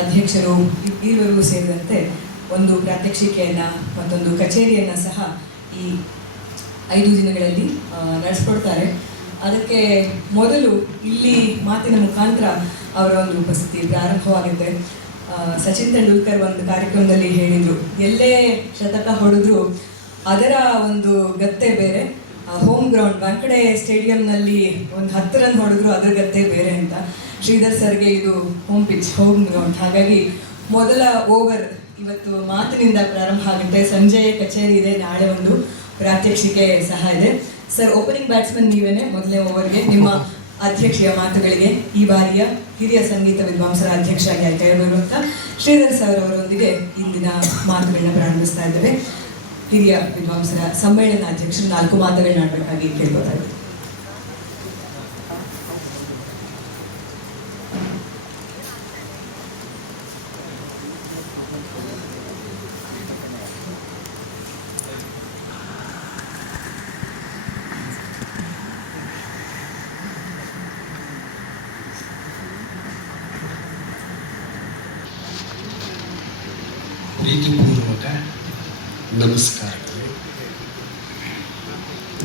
ಅಧ್ಯಕ್ಷರು ಇರುವವರೆಗೂ ಸೇರಿದಂತೆ ಒಂದು ಪ್ರಾತ್ಯಕ್ಷಿಕೆಯನ್ನು ಮತ್ತೊಂದು ಕಚೇರಿಯನ್ನು ಸಹ ಈ 5 ದಿನಗಳಲ್ಲಿ ನಡೆಸ್ಕೊಡ್ತಾರೆ. ಅದಕ್ಕೆ ಮೊದಲು ಇಲ್ಲಿ ಮಾತಿನ ಮುಖಾಂತರ ಅವರ ಒಂದು ಉಪಸ್ಥಿತಿ ಪ್ರಾರಂಭವಾಗುತ್ತೆ. ಸಚಿನ್ ತೆಂಡೂಲ್ಕರ್ ಒಂದು ಕಾರ್ಯಕ್ರಮದಲ್ಲಿ ಹೇಳಿದರು, ಎಲ್ಲೇ ಶತಕ ಹೊಡೆದ್ರು ಅದರ ಒಂದು ಗತ್ತೆ ಬೇರೆ, ಹೋಮ್ ಗ್ರೌಂಡ್ ವಾಂಕಡೆ ಸ್ಟೇಡಿಯಂನಲ್ಲಿ ಒಂದು 10 ರನ್ ಹೊಡೆದ್ರು ಅದರ ಗತ್ತೆ ಬೇರೆ ಅಂತ. ಶ್ರೀಧರ್ ಸರ್ಗೆ ಇದು ಹೋಮ್ ಗ್ರೌಂಡ್. ಹಾಗಾಗಿ ಮೊದಲ ಓವರ್ ಇವತ್ತು ಮಾತಿನಿಂದ ಪ್ರಾರಂಭ ಆಗುತ್ತೆ. ಸಂಜೆ ಕಚೇರಿ ಇದೆ, ನಾಳೆ ಒಂದು ಪ್ರಾತ್ಯಕ್ಷಿಕೆ ಸಹ ಇದೆ. ಸರ್, ಓಪನಿಂಗ್ ಬ್ಯಾಟ್ಸ್ಮನ್ ನೀವೇನೆ. ಮೊದಲನೇ ಓವರ್ಗೆ ನಿಮ್ಮ ಅಧ್ಯಕ್ಷೀಯ ಮಾತುಗಳಿಗೆ ಈ ಬಾರಿಯ ಹಿರಿಯ ಸಂಗೀತ ವಿದ್ವಾಂಸರ ಅಧ್ಯಕ್ಷರಾಗಿ ಆಯ್ಕೆಯಾಗಿರುವಂಥ ಶ್ರೀಧರ್ ಸರ್ ಅವರೊಂದಿಗೆ ಇಂದಿನ ಮಾತುಗಳನ್ನ ಪ್ರಾರಂಭಿಸ್ತಾ ಇದ್ದೇವೆ. ಹಿರಿಯ ವಿದ್ವಾಂಸರ ಸಮ್ಮೇಳನ ಅಧ್ಯಕ್ಷರು 4 ಮಾತುಗಳನ್ನ ಆಡಬೇಕಾಗಿ ಕೇಳ್ಕೊತಾ ಇದ್ದೀವಿ. ಪ್ರೀತಿಪೂರ್ವಕ ನಮಸ್ಕಾರಗಳು.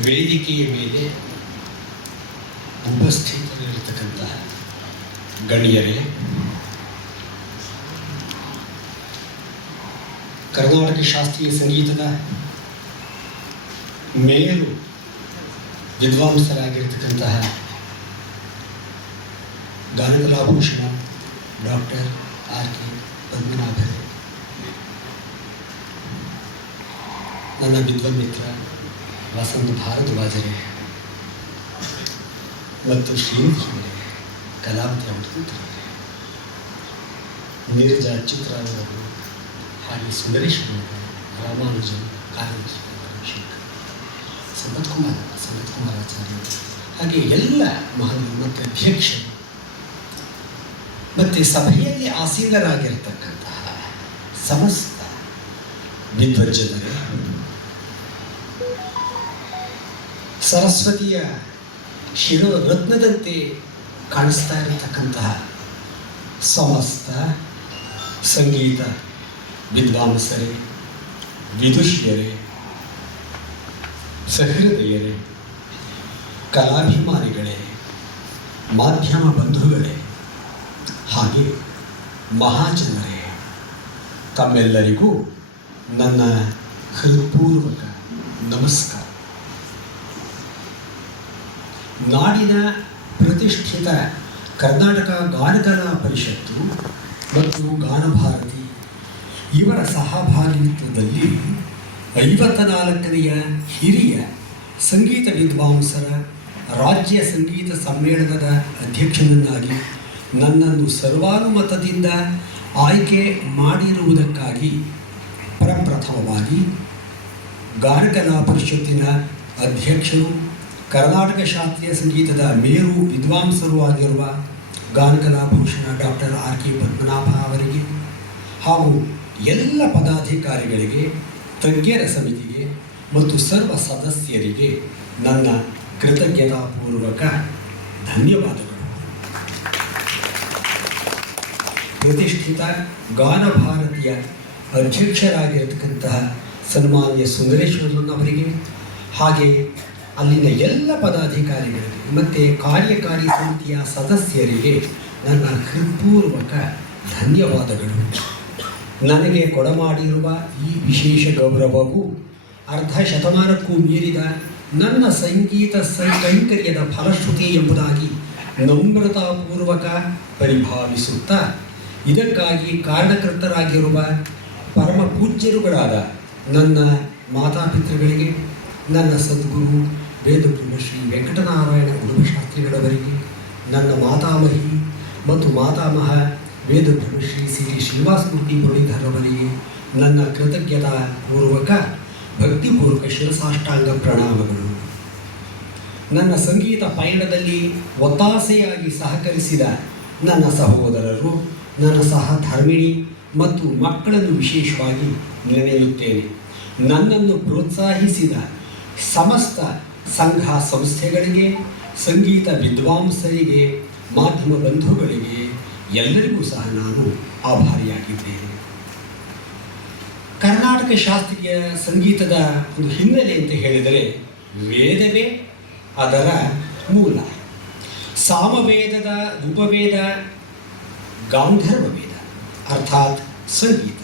ವೇದಿಕೆಯ ಮೇಲೆ ಉಪಸ್ಥಿತರಿರತಕ್ಕಂತಹ ಗಣ್ಯರೇ, ಕರ್ನಾಟಕ ಶಾಸ್ತ್ರೀಯ ಸಂಗೀತದ ಮೇರು ವಿದ್ವಾಂಸರಾಗಿರ್ತಕ್ಕಂತಹ ಗಾನಕಲಾಭೂಷಣ ಡಾಕ್ಟರ್ ಆರ್.ಕೆ. ಪದ್ಮನಾಭರೇ, ನನ್ನ ವಿದ್ವನ್ಮಿತ್ರ ವಸಂತ ಭಾರದ್ವಾಜರೇ ಮತ್ತು ಶ್ರೀನಿಧಿಯವರೇ, ಕಲಾವತಿ ಅಮೃತರೇ, ನೀರಜ ಚಿತ್ರರವರು, ಹಾಗೆ ಸುಂದರೇಶ್ವರವರು, ರಾಮಾನುಜನ್, ಕಾರಂಜಿ, ಸಂಪತ್ ಕುಮಾರಾಚಾರ್ಯರು, ಹಾಗೆ ಎಲ್ಲ ಮಹನೀಯರು ಮತ್ತು ಅಧ್ಯಕ್ಷರು ಮತ್ತು ಸಭೆಯಲ್ಲಿ ಆಸೀನರಾಗಿರ್ತಕ್ಕಂತಹ ಸಮಸ್ತ ವಿದ್ವಜ್ಜನರೇ, ಸರಸ್ವತಿಯ ಶಿರೋರತ್ನದಂತೆ ಕಾಣಿಸ್ತಾ ಇರತಕ್ಕಂತಹ ಸಮಸ್ತ ಸಂಗೀತ ವಿದ್ವಾಂಸರೇ, ವಿದುಷಿಯರೇ, ಸಹೃದಯರೇ, ಕಲಾಭಿಮಾನಿಗಳೇ, ಮಾಧ್ಯಮ ಬಂಧುಗಳೇ, ಹಾಗೆ ಮಹಾಜನರೇ, ತಮ್ಮೆಲ್ಲರಿಗೂ ನನ್ನ ಹೃತ್ಪೂರ್ವಕ ನಮಸ್ಕಾರ. ನಾಡಿನ ಪ್ರತಿಷ್ಠಿತ ಕರ್ನಾಟಕ ಗಾನಕಲಾ ಪರಿಷತ್ತು ಮತ್ತು ಗಾನಭಾರತಿ ಇವರ ಸಹಭಾಗಿತ್ವದಲ್ಲಿ 54ನೆಯ ಹಿರಿಯ ಸಂಗೀತ ವಿದ್ವಾಂಸರ ರಾಜ್ಯ ಸಂಗೀತ ಸಮ್ಮೇಳನದ ಅಧ್ಯಕ್ಷನನ್ನಾಗಿ ನನ್ನನ್ನು ಸರ್ವಾನುಮತದಿಂದ ಆಯ್ಕೆ ಮಾಡಿರುವುದಕ್ಕಾಗಿ ಪ್ರಪ್ರಥಮವಾಗಿ ಗಾನಕಲಾ ಪರಿಷತ್ತಿನ ಅಧ್ಯಕ್ಷರು, ಕರ್ನಾಟಕ ಶಾಸ್ತ್ರೀಯ ಸಂಗೀತದ ಮೇರು ವಿದ್ವಾಂಸರೂ ಆಗಿರುವ ಗಾನಕಲಾಭೂಷಣ ಡಾಕ್ಟರ್ ಆರ್.ಕೆ. ಪದ್ಮನಾಭ ಅವರಿಗೆ ಹಾಗೂ ಎಲ್ಲ ಪದಾಧಿಕಾರಿಗಳಿಗೆ, ತಜ್ಞರ ಸಮಿತಿಗೆ ಮತ್ತು ಸರ್ವ ಸದಸ್ಯರಿಗೆ ನನ್ನ ಕೃತಜ್ಞತಾಪೂರ್ವಕ ಧನ್ಯವಾದಗಳು. ಪ್ರತಿಷ್ಠಿತ ಗಾನಭಾರತಿಯ ಅಧ್ಯಕ್ಷರಾಗಿರತಕ್ಕಂತಹ ಸನ್ಮಾನ್ಯ ಸುಂದರೇಶ್ವರನವರಿಗೆ, ಹಾಗೆ ಅಲ್ಲಿನ ಎಲ್ಲ ಪದಾಧಿಕಾರಿಗಳಿಗೆ ಮತ್ತು ಕಾರ್ಯಕಾರಿ ಸಮಿತಿಯ ಸದಸ್ಯರಿಗೆ ನನ್ನ ಹೃತ್ಪೂರ್ವಕ ಧನ್ಯವಾದಗಳು. ನನಗೆ ಕೊಡಮಾಡಿರುವ ಈ ವಿಶೇಷ ಗೌರವವು ಅರ್ಧ ಶತಮಾನಕ್ಕೂ ಮೀರಿದ ನನ್ನ ಸಂಗೀತ ಕೈಂಕರ್ಯದ ಫಲಶ್ರುತಿ ಎಂಬುದಾಗಿ ನಮ್ರತಾಪೂರ್ವಕ ಪರಿಭಾವಿಸುತ್ತಾ, ಇದಕ್ಕಾಗಿ ಕಾರಣಕರ್ತರಾಗಿರುವ ಪರಮ ಪೂಜ್ಯರುಗಳಾದ ನನ್ನ ಮಾತಾಪಿತೃಗಳಿಗೆ, ನನ್ನ ಸದ್ಗುರು ವೇದಬ್ರಹ್ಮ ಶ್ರೀ ವೆಂಕಟನಾರಾಯಣ ಉಡುಪಶಾಸ್ತ್ರಿಗಳವರಿಗೆ, ನನ್ನ ಮಾತಾಮಹಿ ಮತ್ತು ಮಾತಾಮಹ ವೇದಬ್ರಹ್ಮ ಶ್ರೀ ಶ್ರೀನಿವಾಸಮೂರ್ತಿ ಮುರಳೀಧರವರಿಗೆ ನನ್ನ ಕೃತಜ್ಞತಾ ಪೂರ್ವಕ ಭಕ್ತಿಪೂರ್ವಕ ಶಿರಸಾಷ್ಟಾಂಗ ಪ್ರಣಾಮಗಳು. ನನ್ನ ಸಂಗೀತ ಪಯಣದಲ್ಲಿ ಒತ್ತಾಸೆಯಾಗಿ ಸಹಕರಿಸಿದ ನನ್ನ ಸಹೋದರರು, ನನ್ನ ಸಹಧರ್ಮಿಣಿ ಮತ್ತು ಮಕ್ಕಳನ್ನು ವಿಶೇಷವಾಗಿ ನೆನೆಯುತ್ತೇನೆ. ನನ್ನನ್ನು ಪ್ರೋತ್ಸಾಹಿಸಿದ ಸಮಸ್ತ ಸಂಘ ಸಂಸ್ಥೆಗಳಿಗೆ, ಸಂಗೀತ ವಿದ್ವಾಂಸರಿಗೆ, ಮಾಧ್ಯಮ ಬಂಧುಗಳಿಗೆ ಎಲ್ಲರಿಗೂ ಸಹ ನಾನು ಆಭಾರಿಯಾಗಿದ್ದೇನೆ. ಕರ್ನಾಟಕ ಶಾಸ್ತ್ರೀಯ ಸಂಗೀತದ ಒಂದು ಹಿನ್ನೆಲೆ ಅಂತ ಹೇಳಿದರೆ ವೇದವೇ ಅದರ ಮೂಲ. ಸಾಮವೇದದ ಉಪವೇದ ಗಾಂಧರ್ವ ವೇದ ಅರ್ಥಾತ್ ಸಂಗೀತ.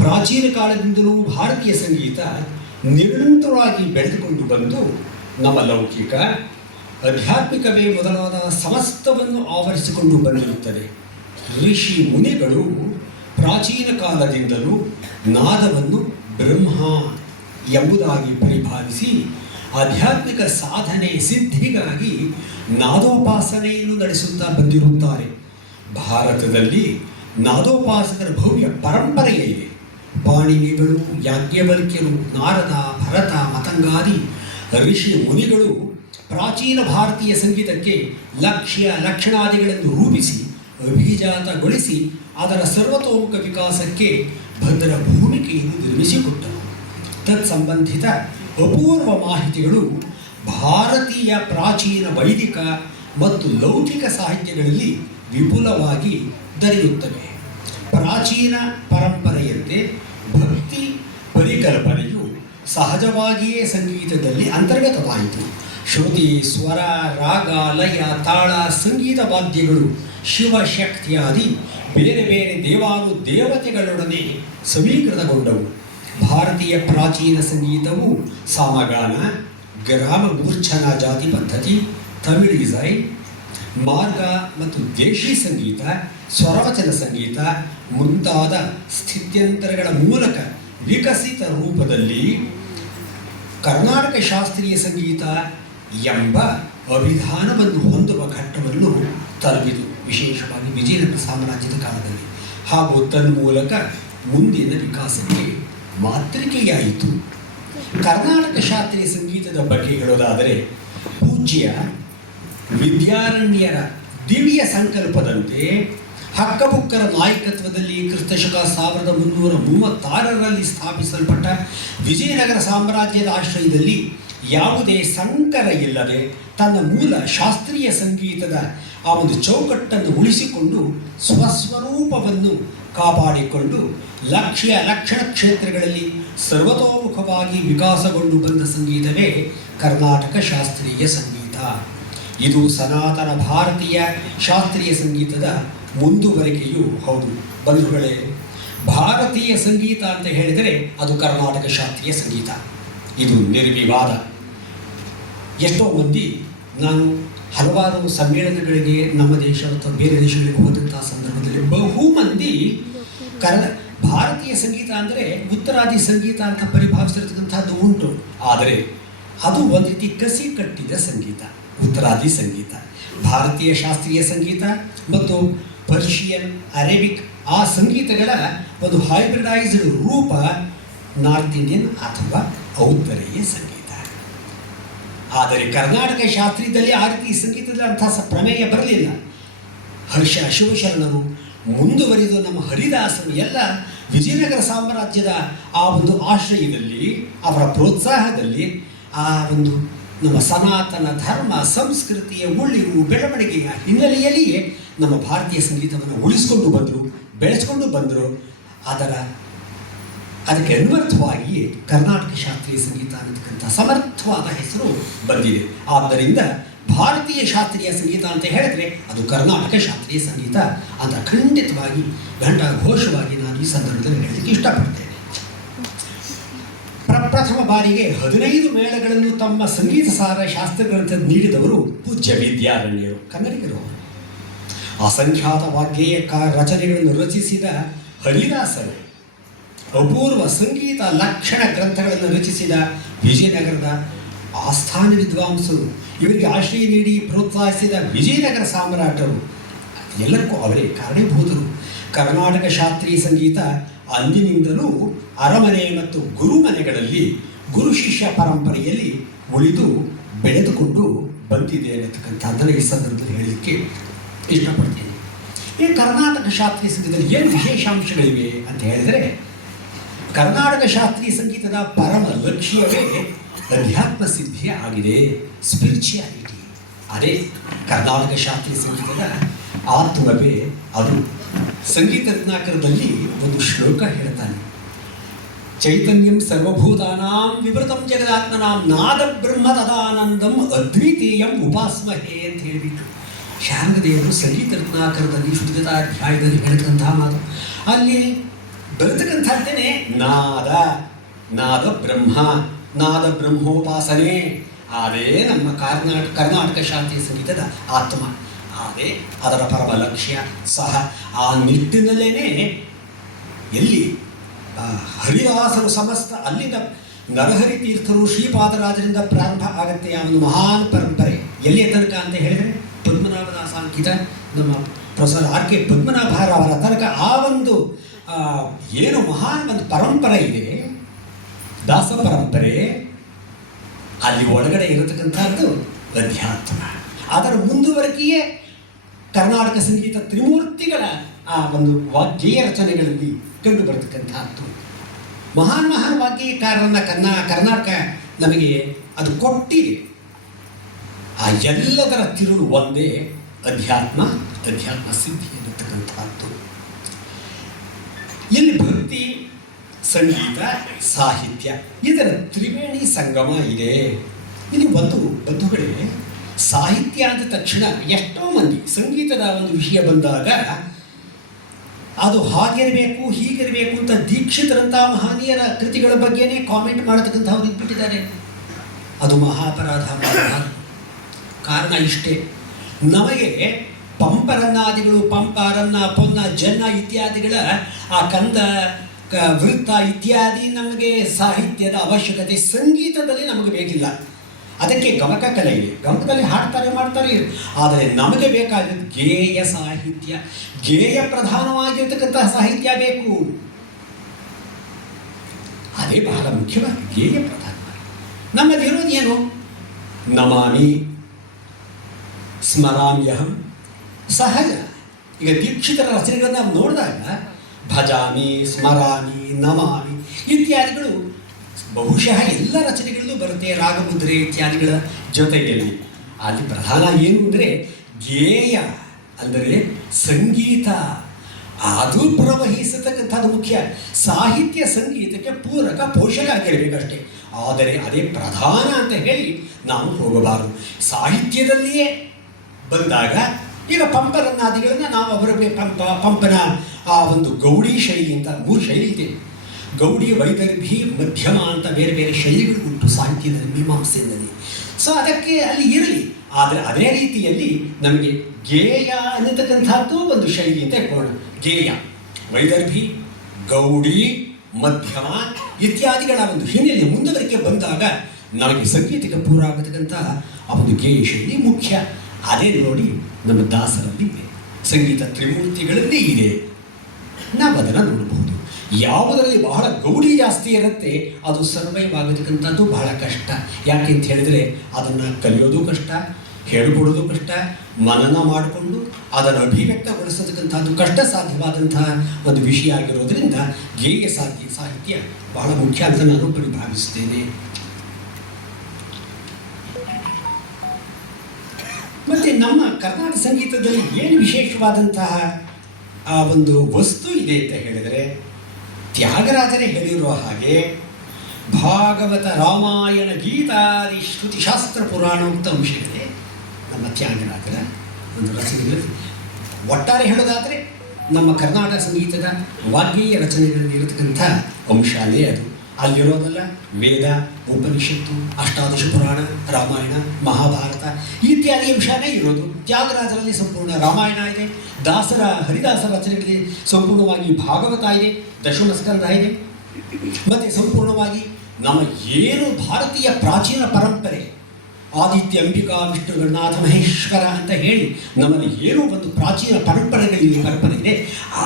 ಪ್ರಾಚೀನ ಕಾಲದಿಂದಲೂ ಭಾರತೀಯ ಸಂಗೀತ ನಿರಂತರವಾಗಿ ಬೆಳೆದುಕೊಂಡು ಬಂದು ನಮ್ಮ ಲೌಕಿಕ ಆಧ್ಯಾತ್ಮಿಕವೇ ಮೊದಲಾದ ಸಮಸ್ತವನ್ನು ಆವರಿಸಿಕೊಂಡು ಬಂದಿರುತ್ತದೆ. ಋಷಿ ಮುನಿಗಳು ಪ್ರಾಚೀನ ಕಾಲದಿಂದಲೂ ನಾದವನ್ನು ಬ್ರಹ್ಮ ಎಂಬುದಾಗಿ ಪರಿಭಾವಿಸಿ ಆಧ್ಯಾತ್ಮಿಕ ಸಾಧನೆ ಸಿದ್ಧಿಗಾಗಿ ನಾದೋಪಾಸನೆಯನ್ನು ನಡೆಸುತ್ತಾ ಬಂದಿರುತ್ತಾರೆ. ಭಾರತದಲ್ಲಿ ನಾದೋಪಾಸಕರ ಭವ್ಯ ಪರಂಪರೆಯೇ ಇದೆ. ಪಾಣಿನಿಗಳು, ಯಾಜ್ಞವಲ್ಕ್ಯರು, ನಾರದ, ಭರತ, ಮತಂಗಾದಿ ಋಷಿ ಮುನಿಗಳು ಪ್ರಾಚೀನ ಭಾರತೀಯ ಸಂಗೀತಕ್ಕೆ ಲಕ್ಷ್ಯ ಲಕ್ಷಣಾದಿಗಳನ್ನು ರೂಪಿಸಿ ಅಭಿಜಾತಗೊಳಿಸಿ ಅದರ ಸರ್ವತೋಮುಖ ವಿಕಾಸಕ್ಕೆ ಭದ್ರ ಭೂಮಿಕೆಯನ್ನು ನಿರ್ಮಿಸಿಕೊಟ್ಟರು. ತತ್ಸಂಬಂಧಿತ ಅಪೂರ್ವ ಮಾಹಿತಿಗಳು ಭಾರತೀಯ ಪ್ರಾಚೀನ ವೈದಿಕ ಮತ್ತು ಲೌಕಿಕ ಸಾಹಿತ್ಯಗಳಲ್ಲಿ ವಿಪುಲವಾಗಿ ದೊರೆಯುತ್ತವೆ. ಪ್ರಾಚೀನ ಪರಂಪರೆಯಂತೆ ಭಕ್ತಿ ಪರಿಕಲ್ಪನೆಯು ಸಹಜವಾಗಿಯೇ ಸಂಗೀತದಲ್ಲಿ ಅಂತರ್ಗತವಾಯಿತು. ಶ್ರುತಿ, ಸ್ವರ, ರಾಗ, ಲಯ, ತಾಳ, ಸಂಗೀತ ವಾದ್ಯಗಳು ಶಿವಶಕ್ತಿಯಾದಿ ಬೇರೆ ಬೇರೆ ದೇವಾನುದೇವತೆಗಳೊಡನೆ ಸಮೀಕೃತಗೊಂಡವು. ಭಾರತೀಯ ಪ್ರಾಚೀನ ಸಂಗೀತವು ಸಾಮಗಾನ, ಗ್ರಾಮ ಮೂರ್ಛನ ಜಾತಿ ಪದ್ಧತಿ, ತಮಿಳಿಸೈ, ಮಾರ್ಗ ಮತ್ತು ದೇಶಿ ಸಂಗೀತ, ಸ್ವರವಚನ ಸಂಗೀತ ಮುಂತಾದ ಸ್ಥಿತ್ಯಂತರಗಳ ಮೂಲಕ ವಿಕಸಿತ ರೂಪದಲ್ಲಿ ಕರ್ನಾಟಕ ಶಾಸ್ತ್ರೀಯ ಸಂಗೀತ ಎಂಬ ಅಭಿಧಾನವನ್ನು ಹೊಂದುವ ಘಟ್ಟವನ್ನು ತಲುಪಿತು, ವಿಶೇಷವಾಗಿ ವಿಜಯನಗರ ಸಾಮ್ರಾಜ್ಯದ ಕಾಲದಲ್ಲಿ. ಹಾಗೂ ತನ್ಮೂಲಕ ಮುಂದಿನ ವಿಕಾಸಕ್ಕೆ ಮಾತೃಕೆಯಾಯಿತು. ಕರ್ನಾಟಕ ಶಾಸ್ತ್ರೀಯ ಸಂಗೀತದ ಬಗ್ಗೆ ಹೇಳೋದಾದರೆ ಪೂಜ್ಯ ವಿದ್ಯಾರಣ್ಯರ ದಿವ್ಯ ಸಂಕಲ್ಪದಂತೆ ಹಕ್ಕಬುಕ್ಕರ ನಾಯಕತ್ವದಲ್ಲಿ ಕ್ರಿಸ್ತಶಕ 1336ರಲ್ಲಿ ಸ್ಥಾಪಿಸಲ್ಪಟ್ಟ ವಿಜಯನಗರ ಸಾಮ್ರಾಜ್ಯದ ಆಶ್ರಯದಲ್ಲಿ ಯಾವುದೇ ಸಂಕರ ಇಲ್ಲದೆ ತನ್ನ ಮೂಲ ಶಾಸ್ತ್ರೀಯ ಸಂಗೀತದ ಆ ಒಂದು ಚೌಕಟ್ಟನ್ನು ಉಳಿಸಿಕೊಂಡು ಸ್ವಸ್ವರೂಪವನ್ನು ಕಾಪಾಡಿಕೊಂಡು ಲಕ್ಷ್ಯ ಲಕ್ಷಣ ಕ್ಷೇತ್ರಗಳಲ್ಲಿ ಸರ್ವತೋಮುಖವಾಗಿ ವಿಕಾಸಗೊಂಡು ಬಂದ ಸಂಗೀತವೇ ಕರ್ನಾಟಕ ಶಾಸ್ತ್ರೀಯ ಸಂಗೀತ. ಇದು ಸನಾತನ ಭಾರತೀಯ ಶಾಸ್ತ್ರೀಯ ಸಂಗೀತದ ಮುಂದುವರಿಕೆಯೂ ಹೌದು. ಬಂಧುಗಳೇ, ಭಾರತೀಯ ಸಂಗೀತ ಅಂತ ಹೇಳಿದರೆ ಅದು ಕರ್ನಾಟಕ ಶಾಸ್ತ್ರೀಯ ಸಂಗೀತ, ಇದು ನಿರ್ವಿವಾದ. ಎಷ್ಟೋ ಮಂದಿ, ನಾನು ಹಲವಾರು ಸಮ್ಮೇಳನಗಳಿಗೆ ನಮ್ಮ ದೇಶ ಅಥವಾ ಬೇರೆ ದೇಶಗಳಿಗೆ ಹೋದಂತಹ ಸಂದರ್ಭದಲ್ಲಿ ಬಹು ಮಂದಿ ಭಾರತೀಯ ಸಂಗೀತ ಅಂದರೆ ಉತ್ತರಾದಿ ಸಂಗೀತ ಅಂತ ಪರಿಭಾವಿಸಿರ್ತಕ್ಕಂಥದ್ದು ಉಂಟು. ಆದರೆ ಅದು ಒಂದು ರೀತಿ ಕಸಿ ಕಟ್ಟಿದ ಸಂಗೀತ. ಉತ್ತರಾದಿ ಸಂಗೀತ, ಭಾರತೀಯ ಶಾಸ್ತ್ರೀಯ ಸಂಗೀತ ಮತ್ತು ಪರ್ಷಿಯನ್, ಅರೇಬಿಕ್ ಆ ಸಂಗೀತಗಳ ಒಂದು ಹೈಬ್ರಿಡೈಸ್ಡ್ ರೂಪ ನಾರ್ತ್ ಇಂಡಿಯನ್ ಅಥವಾ ಔತ್ತರೇಯ ಸಂಗೀತ. ಆದರೆ ಕರ್ನಾಟಕ ಶಾಸ್ತ್ರೀಯದಲ್ಲಿ ಆ ರೀತಿ ಸಂಗೀತದಲ್ಲಿ ಅಂತಹ ಪ್ರಮೇಯ ಬರಲಿಲ್ಲ. ಶಿವಶರಣರು ಮುಂದುವರಿದು ನಮ್ಮ ಹರಿದಾಸರು ಎಲ್ಲ ವಿಜಯನಗರ ಸಾಮ್ರಾಜ್ಯದ ಆ ಒಂದು ಆಶ್ರಯದಲ್ಲಿ, ಅವರ ಪ್ರೋತ್ಸಾಹದಲ್ಲಿ ಆ ಒಂದು ನಮ್ಮ ಸನಾತನ ಧರ್ಮ ಸಂಸ್ಕೃತಿಯ ಉಳಿವು ಬೆಳವಣಿಗೆಯ ಹಿನ್ನೆಲೆಯಲ್ಲಿಯೇ ನಮ್ಮ ಭಾರತೀಯ ಸಂಗೀತವನ್ನು ಉಳಿಸಿಕೊಂಡು ಬಂದರು, ಬೆಳೆಸ್ಕೊಂಡು ಬಂದರು. ಅದಕ್ಕೆ ಅನ್ವರ್ಥವಾಗಿಯೇ ಕರ್ನಾಟಕ ಶಾಸ್ತ್ರೀಯ ಸಂಗೀತ ಅನ್ನತಕ್ಕಂಥ ಸಮರ್ಥವಾದ ಹೆಸರು ಬಂದಿದೆ. ಆದ್ದರಿಂದ ಭಾರತೀಯ ಶಾಸ್ತ್ರೀಯ ಸಂಗೀತ ಅಂತ ಹೇಳಿದ್ರೆ ಅದು ಕರ್ನಾಟಕ ಶಾಸ್ತ್ರೀಯ ಸಂಗೀತ ಅಂತ ಖಂಡಿತವಾಗಿ ಘಂಟಾಘೋಷವಾಗಿ ನಾನು ಈ ಸಂದರ್ಭದಲ್ಲಿ ಹೇಳಲಿಕ್ಕೆ ಇಷ್ಟಪಡ್ತೇನೆ. ಪ್ರಪ್ರಥಮ ಬಾರಿಗೆ 15 ಮೇಳಗಳನ್ನು ತಮ್ಮ ಸಂಗೀತ ಸಾರ ಶಾಸ್ತ್ರಗ್ರಂಥ ನೀಡಿದವರು ಪೂಜ್ಯ ವಿದ್ಯಾರಣ್ಯರು, ಕನ್ನಡಿಗರು. ಅಸಂಖ್ಯಾತ ವಾಗ್ಗೇಯ ರಚನೆಗಳನ್ನು ರಚಿಸಿದ ಹರಿದಾಸರು, ಅಪೂರ್ವ ಸಂಗೀತ ಲಕ್ಷಣ ಗ್ರಂಥಗಳನ್ನು ರಚಿಸಿದ ವಿಜಯನಗರದ ಆಸ್ಥಾನ ವಿದ್ವಾಂಸರು, ಇವರಿಗೆ ಆಶ್ರಯ ನೀಡಿ ಪ್ರೋತ್ಸಾಹಿಸಿದ ವಿಜಯನಗರ ಸಾಮ್ರಾಟರು, ಎಲ್ಲಕ್ಕೂ ಅವರೇ ಕಾರಣೀಭೂತರು. ಕರ್ನಾಟಕ ಶಾಸ್ತ್ರೀಯ ಸಂಗೀತ ಅಂದಿನಿಂದಲೂ ಅರಮನೆ ಮತ್ತು ಗುರುಮನೆಗಳಲ್ಲಿ ಗುರು ಶಿಷ್ಯ ಪರಂಪರೆಯಲ್ಲಿ ಉಳಿದು ಬೆಳೆದುಕೊಂಡು ಬಂದಿದೆ ಅನ್ನತಕ್ಕಂಥದ್ದನ್ನು ಈ ಸಂದರ್ಭದಲ್ಲಿ ಹೇಳಲಿಕ್ಕೆ ಇಷ್ಟಪಡ್ತೀನಿ. ಈ ಕರ್ನಾಟಕ ಶಾಸ್ತ್ರೀಯ ಸಂಗೀತದಲ್ಲಿ ಏನು ವಿಶೇಷಾಂಶಗಳಿವೆ ಅಂತ ಹೇಳಿದರೆ, ಕರ್ನಾಟಕ ಶಾಸ್ತ್ರೀಯ ಸಂಗೀತದ ಪರಮ ಲಕ್ಷ್ಯವೇ ಅಧ್ಯಾತ್ಮ ಸಿದ್ಧಿ ಆಗಿದೆ, ಸ್ಪಿರಿಚುಯಾಲಿಟಿ. ಅದೇ ಕರ್ನಾಟಕ ಶಾಸ್ತ್ರೀಯ ಸಂಗೀತದ ಆತ್ಮವೇ ಅದು. ಸಂಗೀತ ರತ್ನಾಕರದಲ್ಲಿ ಒಂದು ಶ್ಲೋಕ ಹೇಳ್ತಾನೆ, ಚೈತನ್ಯಂ ಸರ್ವಭೂತಾನಾಂ ವಿವೃತಂ ಜಗದಾತ್ಮನಾಂ ನಾದ ಬ್ರಹ್ಮ ತದಾನಂದಂ ಅದ್ವಿತೀಯಂ ಉಪಾಸ್ಮಹೇ ಅಂತ ಹೇಳಿಬಿಟ್ಟು ಶಾರಂಗದೇವರು ಸಂಗೀತ ರತ್ನಾಕರದಲ್ಲಿ ಶುದ್ಧತಾಧ್ಯಾಯದಲ್ಲಿ ಹೇಳ್ತಕ್ಕಂತಹ ಮಾತು. ಅಲ್ಲಿ ಬರತಕ್ಕಂಥದ್ದೇನೆ ನಾದ, ನಾದ ಬ್ರಹ್ಮ, ನಾದ ಬ್ರಹ್ಮೋಪಾಸನೆ. ಅದೇ ನಮ್ಮ ಕರ್ನಾಟಕ ಶಾಸ್ತ್ರೀಯ ಸಂಗೀತದ ಆತ್ಮ, ಅದೇ ಅದರ ಪರಮ ಲಕ್ಷ್ಯ ಸಹ. ಆ ನಿಟ್ಟಿನಲ್ಲೇನೆ ಎಲ್ಲಿ ಹರಿದಾಸರು ಸಮಸ್ತ ಅಲ್ಲಿಂದ ನರಹರಿ ತೀರ್ಥರು ಶ್ರೀಪಾದರಾಜರಿಂದ ಪ್ರಾರಂಭ ಆಗುತ್ತೆ ಆ ಒಂದು ಮಹಾನ್ ಪರಂಪರೆ. ಎಲ್ಲಿಯ ತನಕ ಅಂತ ಹೇಳಿದರೆ ಪದ್ಮನಾಭದಾಸ ಅಂಕಿತ ನಮ್ಮ ಪ್ರೊಫೆಸರ್ ಆರ್ ಕೆ ಪದ್ಮನಾಭರ ಅವರ ತನಕ ಆ ಒಂದು ಏನು ಮಹಾನ್ ಒಂದು ಪರಂಪರೆ ಇದೆ, ದಾಸ ಪರಂಪರೆ. ಅಲ್ಲಿ ಒಳಗಡೆ ಇರತಕ್ಕಂಥದ್ದು ಅಧ್ಯಾತ್ಮ. ಅದರ ಮುಂದುವರಿಕೆಯೇ ಕರ್ನಾಟಕ ಸಂಗೀತ ತ್ರಿಮೂರ್ತಿಗಳ ಆ ಒಂದು ವಾಗ್ಗೇಯ ರಚನೆಗಳಲ್ಲಿ ಕಂಡು ಬರತಕ್ಕಂಥದ್ದು. ಮಹಾನ್ ವಾಗ್ಗೇಯಕಾರರನ್ನ ಕರ್ನಾಟಕ ನಮಗೆ ಅದು ಕೊಟ್ಟಿದೆ. ಆ ಎಲ್ಲದರ ತಿರುಳು ಒಂದೇ ಅಧ್ಯಾತ್ಮ ಸಿದ್ಧಿ ಎನ್ನುತ್ತಕ್ಕಂಥದ್ದು. ಇಲ್ಲಿ ಭಕ್ತಿ, ಸಂಗೀತ, ಸಾಹಿತ್ಯ ಇದರ ತ್ರಿವೇಣಿ ಸಂಗಮ ಇದೆ. ಇಲ್ಲಿ ಒಂದು ಬಂಧುಗಳೇ, ಸಾಹಿತ್ಯ ಅಂದ ತಕ್ಷಣ ಎಷ್ಟೋ ಮಂದಿ ಸಂಗೀತದ ಒಂದು ವಿಷಯ ಬಂದಾಗ ಅದು ಹಾಗಿರಬೇಕು ಹೀಗಿರಬೇಕು ಅಂತ ದೀಕ್ಷಿತರಂಥ ಮಹನೀಯರ ಕೃತಿಗಳ ಬಗ್ಗೆನೇ ಕಾಮೆಂಟ್ ಮಾಡತಕ್ಕಂಥವ್ರು ಇದ್ಬಿಟ್ಟಿದ್ದಾರೆ. ಅದು ಮಹಾಪರಾಧ. ಕಾರಣ ಇಷ್ಟೇ, ನಮಗೆ ಪಂಪರನ್ನಾದಿಗಳು, ಪಂಪಾರನ್ನ, ಪೊನ್ನ, ಜನ್ನ ಇತ್ಯಾದಿಗಳ ಆ ಕಂದ, ವೃತ್ತ ಇತ್ಯಾದಿ ನಮಗೆ ಸಾಹಿತ್ಯದ ಅವಶ್ಯಕತೆ ಸಂಗೀತದಲ್ಲಿ ನಮಗೆ ಬೇಕಿಲ್ಲ. ಅದಕ್ಕೆ ಗಮಕ ಕಲೆ ಇದೆ, ಗಮಕದಲ್ಲಿ ಹಾಡ್ತಾರೆ ಮಾಡ್ತಾರೆ. ಆದರೆ ನಮಗೆ ಬೇಕಾಗಿದ್ದು ಗೇಯ ಸಾಹಿತ್ಯ, ಗೇಯ ಪ್ರಧಾನವಾಗಿರ್ತಕ್ಕಂತಹ ಸಾಹಿತ್ಯ ಬೇಕು. ಅದೇ ಬಹಳ ಮುಖ್ಯವಾಗಿ ಗೇಯ ಪ್ರಧಾನವಾಗಿ ನಮ್ಮಲ್ಲಿರೋದು ಏನು? ನಮಾಮಿ, ಸ್ಮರಾಮ್ಯಹಂ ಸಹಜ. ಈಗ ದೀಕ್ಷಿತರ ರಚನೆಗಳನ್ನು ನಾವು ನೋಡಿದಾಗ ಭಜಾಮಿ, ಸ್ಮರಾಮಿ, ನಮಾಮಿ ಇತ್ಯಾದಿಗಳು ಬಹುಶಃ ಎಲ್ಲ ರಚನೆಗಳಲ್ಲೂ ಬರುತ್ತೆ. ರಾಗಮುದ್ರೆ ಇತ್ಯಾದಿಗಳ ಜೊತೆಯಲ್ಲಿ ಅಲ್ಲಿ ಪ್ರಧಾನ ಏನು ಅಂದರೆ ಗೇಯ ಅಂದರೆ ಸಂಗೀತ, ಅದು ಪ್ರವಹಿಸತಕ್ಕಂಥದ್ದು ಮುಖ್ಯ. ಸಾಹಿತ್ಯ ಸಂಗೀತಕ್ಕೆ ಪೂರಕ ಪೋಷಕ ಆಗಿರಬೇಕಷ್ಟೇ. ಆದರೆ ಅದೇ ಪ್ರಧಾನ ಅಂತ ಹೇಳಿ ನಾವು ಹೋಗಬಾರದು. ಸಾಹಿತ್ಯದಲ್ಲಿಯೇ ಬಂದಾಗ ಈಗ ಪಂಪರನ್ನಾದಿಗಳನ್ನು ನಾವು ಅವರ ಪಂಪನ ಆ ಒಂದು ಗೌಡಿ ಶೈಲಿ ಅಂತ 3 ಶೈಲಿ ಇದೆ. ಗೌಡಿ, ವೈದರ್ಭಿ, ಮಧ್ಯಮ ಅಂತ ಬೇರೆ ಬೇರೆ ಶೈಲಿಗಳು ಉಂಟು ಸಾಹಿತ್ಯದಲ್ಲಿ, ಮೀಮಾಂಸೆಯಲ್ಲಿ. ಸೊ ಅದಕ್ಕೆ ಅಲ್ಲಿ ಇರಲಿ. ಆದರೆ ಅದೇ ರೀತಿಯಲ್ಲಿ ನಮಗೆ ಗೇಯ ಅನ್ನತಕ್ಕಂಥದ್ದು ಒಂದು ಶೈಲಿ ಅಂತ ಇಟ್ಕೊಳ್ಳೋಣ. ಗೇಯ, ವೈದರ್ಭಿ, ಗೌಡಿ, ಮಧ್ಯಮ ಇತ್ಯಾದಿಗಳ ಒಂದು ಹಿನ್ನೆಲೆ ಮುಂದುವರಿಕೆ ಬಂದಾಗ ನಮಗೆ ಸಂಗೀತಕ್ಕೆ ಪೂರ ಆಗತಕ್ಕಂತಹ ಆ ಒಂದು ಗೇಯ ಶೈಲಿ ಮುಖ್ಯ. ಅದೇ ನೋಡಿ ನಮ್ಮ ದಾಸರಲ್ಲಿ ಇದೆ, ಸಂಗೀತ ತ್ರಿಮೂರ್ತಿಗಳಲ್ಲಿ ಇದೆ. ನಾವು ಅದನ್ನು ನೋಡಬಹುದು. ಯಾವುದರಲ್ಲಿ ಬಹಳ ಗೌಡಿ ಜಾಸ್ತಿ ಇರುತ್ತೆ ಅದು ಸರ್ವೈವ್ ಆಗತಕ್ಕಂಥದ್ದು ಬಹಳ ಕಷ್ಟ. ಯಾಕೆ ಅಂತ ಹೇಳಿದರೆ ಅದನ್ನು ಕಲಿಯೋದು ಕಷ್ಟ, ಹೇಳಿಕೊಡೋದು ಕಷ್ಟ, ಮನನ ಮಾಡಿಕೊಂಡು ಅದನ್ನು ಅಭಿವ್ಯಕ್ತಗೊಳಿಸತಕ್ಕಂಥದ್ದು ಕಷ್ಟ ಸಾಧ್ಯವಾದಂತಹ ಒಂದು ವಿಷಯ ಆಗಿರೋದ್ರಿಂದ ಗೇಯ ಸಾಹಿತ್ಯ ಬಹಳ ಮುಖ್ಯ ಅಂತ ನಾನು ಪರಿಭಾವಿಸ್ತೇನೆ. ಮತ್ತು ನಮ್ಮ ಕರ್ನಾಟಕ ಸಂಗೀತದಲ್ಲಿ ಏನು ವಿಶೇಷವಾದಂತಹ ಆ ಒಂದು ವಸ್ತು ಇದೆ ಅಂತ ಹೇಳಿದರೆ, ತ್ಯಾಗರಾಜರೇ ಹೇಳಿರುವ ಹಾಗೆ ಭಾಗವತ, ರಾಮಾಯಣ, ಗೀತಾದಿ, ಶ್ರುತಿ, ಶಾಸ್ತ್ರ, ಪುರಾಣೋಕ್ತ ಅಂಶಗಳೇ ನಮ್ಮ ತ್ಯಾಗರಾಜರ ಒಂದು ರಚನೆಗಳಲ್ಲಿ. ಒಟ್ಟಾರೆ ಹೇಳೋದಾದರೆ ನಮ್ಮ ಕರ್ನಾಟಕ ಸಂಗೀತದ ವಾಗ್ಗೇಯ ರಚನೆಗಳಲ್ಲಿ ಇರತಕ್ಕಂಥ ಅಂಶನೇ ಅದು. ಅಲ್ಲಿರೋದಲ್ಲ ವೇದ, ಉಪನಿಷತ್ತು, ಅಷ್ಟಾದಶ ಪುರಾಣ, ರಾಮಾಯಣ, ಮಹಾಭಾರತ ಇತ್ಯಾದಿ ಅಂಶನೇ ಇರೋದು. ತ್ಯಾಗರಾಜರಲ್ಲಿ ಸಂಪೂರ್ಣ ರಾಮಾಯಣ ಇದೆ, ಹರಿದಾಸರ ರಚನೆಗಳಲ್ಲಿ ಸಂಪೂರ್ಣವಾಗಿ ಭಾಗವತ ಇದೆ, ದಶಮಸ್ಕಂದ ಇದೆ. ಮತ್ತು ಸಂಪೂರ್ಣವಾಗಿ ನಮ್ಮ ಏನು ಭಾರತೀಯ ಪ್ರಾಚೀನ ಪರಂಪರೆ, ಆದಿತ್ಯ, ಅಂಬಿಕಾ, ವಿಷ್ಣು, ಗಣನಾಥ, ಮಹೇಶ್ವರ ಅಂತ ಹೇಳಿ ನಮ್ಮಲ್ಲಿ ಏನೋ ಒಂದು ಪ್ರಾಚೀನ ಪರಂಪರೆ ಇದೆ,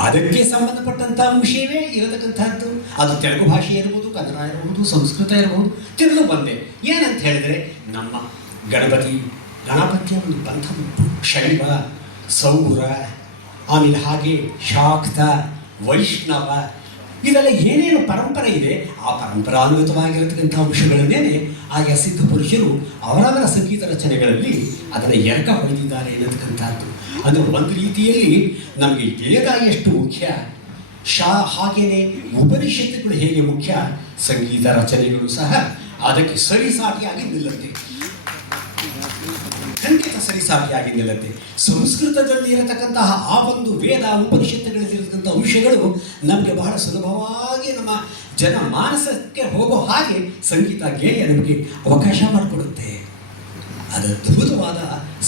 ಅದಕ್ಕೆ ಸಂಬಂಧಪಟ್ಟಂಥ ಅಂಶವೇ ಇರತಕ್ಕಂಥದ್ದು. ಅದು ತೆಲುಗು ಭಾಷೆ ಇರ್ಬೋದು, ಕನ್ನಡ ಇರ್ಬೋದು, ಸಂಸ್ಕೃತ ಇರ್ಬೋದು, ತಿರುಳು ಬಂದೆ. ಏನಂತ ಹೇಳಿದರೆ ನಮ್ಮ ಗಣಪತಿಯ ಒಂದು ಪಂಥ ಉಂಟು. ಶೈವ, ಸೌರ, ಆಮೇಲೆ ಹಾಗೆ ಶಾಕ್ತ, ವೈಷ್ಣವ, ಇದೆಲ್ಲ ಏನೇನು ಪರಂಪರೆ ಇದೆ ಆ ಪರಂಪರಾನುಗತವಾಗಿರತಕ್ಕಂಥ ಅಂಶಗಳನ್ನೇ ಆಯಾ ಸಿದ್ಧ ಪುರುಷರು ಅವರವರ ಸಂಗೀತ ರಚನೆಗಳಲ್ಲಿ ಅದನ್ನು ಎರಕ ಹೊಡೆದಿದ್ದಾರೆ ಎನ್ನತಕ್ಕಂಥದ್ದು. ಅದು ಒಂದು ರೀತಿಯಲ್ಲಿ ನಮಗೆ ವೇದ ಎಷ್ಟು ಮುಖ್ಯ, ಹಾಗೆಯೇ ಉಪನಿಷತ್ತುಗಳು ಹೇಗೆ ಮುಖ್ಯ, ಸಂಗೀತ ರಚನೆಗಳು ಸಹ ಅದಕ್ಕೆ ಸರಿಸಾಟಿಯಾಗಿ ನಿಲ್ಲುತ್ತೆ, ಖಂಡಿತ ಸರಿಸಾಟಿಯಾಗಿ ನಿಲ್ಲುತ್ತೆ. ಸಂಸ್ಕೃತದಲ್ಲಿ ಇರತಕ್ಕಂತಹ ಆ ಒಂದು ವೇದ ಉಪನಿಷತ್ತುಗಳಲ್ಲಿರತಕ್ಕಂಥ ಅಂಶಗಳು ನಮಗೆ ಬಹಳ ಸುಲಭವಾಗಿ ನಮ್ಮ ಜನಮಾನಸಕ್ಕೆ ಹೋಗೋ ಹಾಗೆ ಸಂಗೀತ ಗೇಯ ನಮಗೆ ಅವಕಾಶ ಮಾಡಿಕೊಡುತ್ತೆ. ಅದು ಅದ್ಭುತವಾದ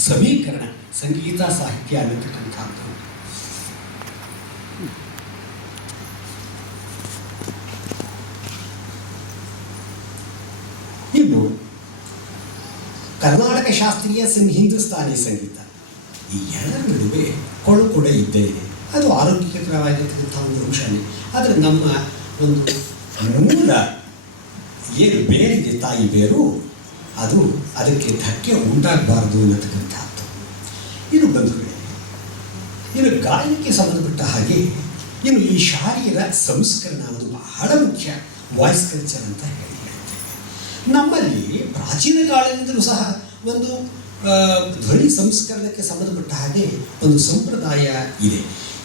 ಸಮೀಕರಣ ಸಂಗೀತ ಸಾಹಿತ್ಯ ಅನ್ನತಕ್ಕಂಥದ್ದು. ಇನ್ನು ಕರ್ನಾಟಕ ಶಾಸ್ತ್ರೀಯ ಹಿಂದೂಸ್ತಾನಿ ಸಂಗೀತ, ಈ ಎರಡರ ನಡುವೆ ಕೊಡ ಇದ್ದೇ ಇದೆ. ಅದು ಆರೋಗ್ಯಕರವಾಗಿರ್ತಕ್ಕಂಥ ಒಂದು ಅಂಶನೇ. ಆದರೆ ನಮ್ಮ ಒಂದು ಮೂಲ ಏನು ಬೇರಿದೆ, ತಾಯಿ ಬೇರು, ಅದು ಅದಕ್ಕೆ ಧಕ್ಕೆ ಉಂಟಾಗಬಾರ್ದು ಅನ್ನತಕ್ಕಂಥದ್ದು. ಇನ್ನು ಬಂಧುಗಳೇ, ಇನ್ನು ಗಾಯನಕ್ಕೆ ಸಂಬಂಧಪಟ್ಟ ಹಾಗೆ ಇನ್ನು ಈ ಶಾರೀರ ಸಂಸ್ಕರಣ ಅನ್ನೋದು ಬಹಳ ಮುಖ್ಯ. ವಾಯ್ಸ್ ಕಲ್ಚರ್ ಅಂತ ಹೇಳಿ ನಮ್ಮಲ್ಲಿ ಪ್ರಾಚೀನ ಕಾಲದಿಂದಲೂ ಸಹ ಒಂದು ಧ್ವನಿ ಸಂಸ್ಕರಣಕ್ಕೆ ಸಂಬಂಧಪಟ್ಟ ಹಾಗೆ ಒಂದು ಸಂಪ್ರದಾಯ ಇದೆ.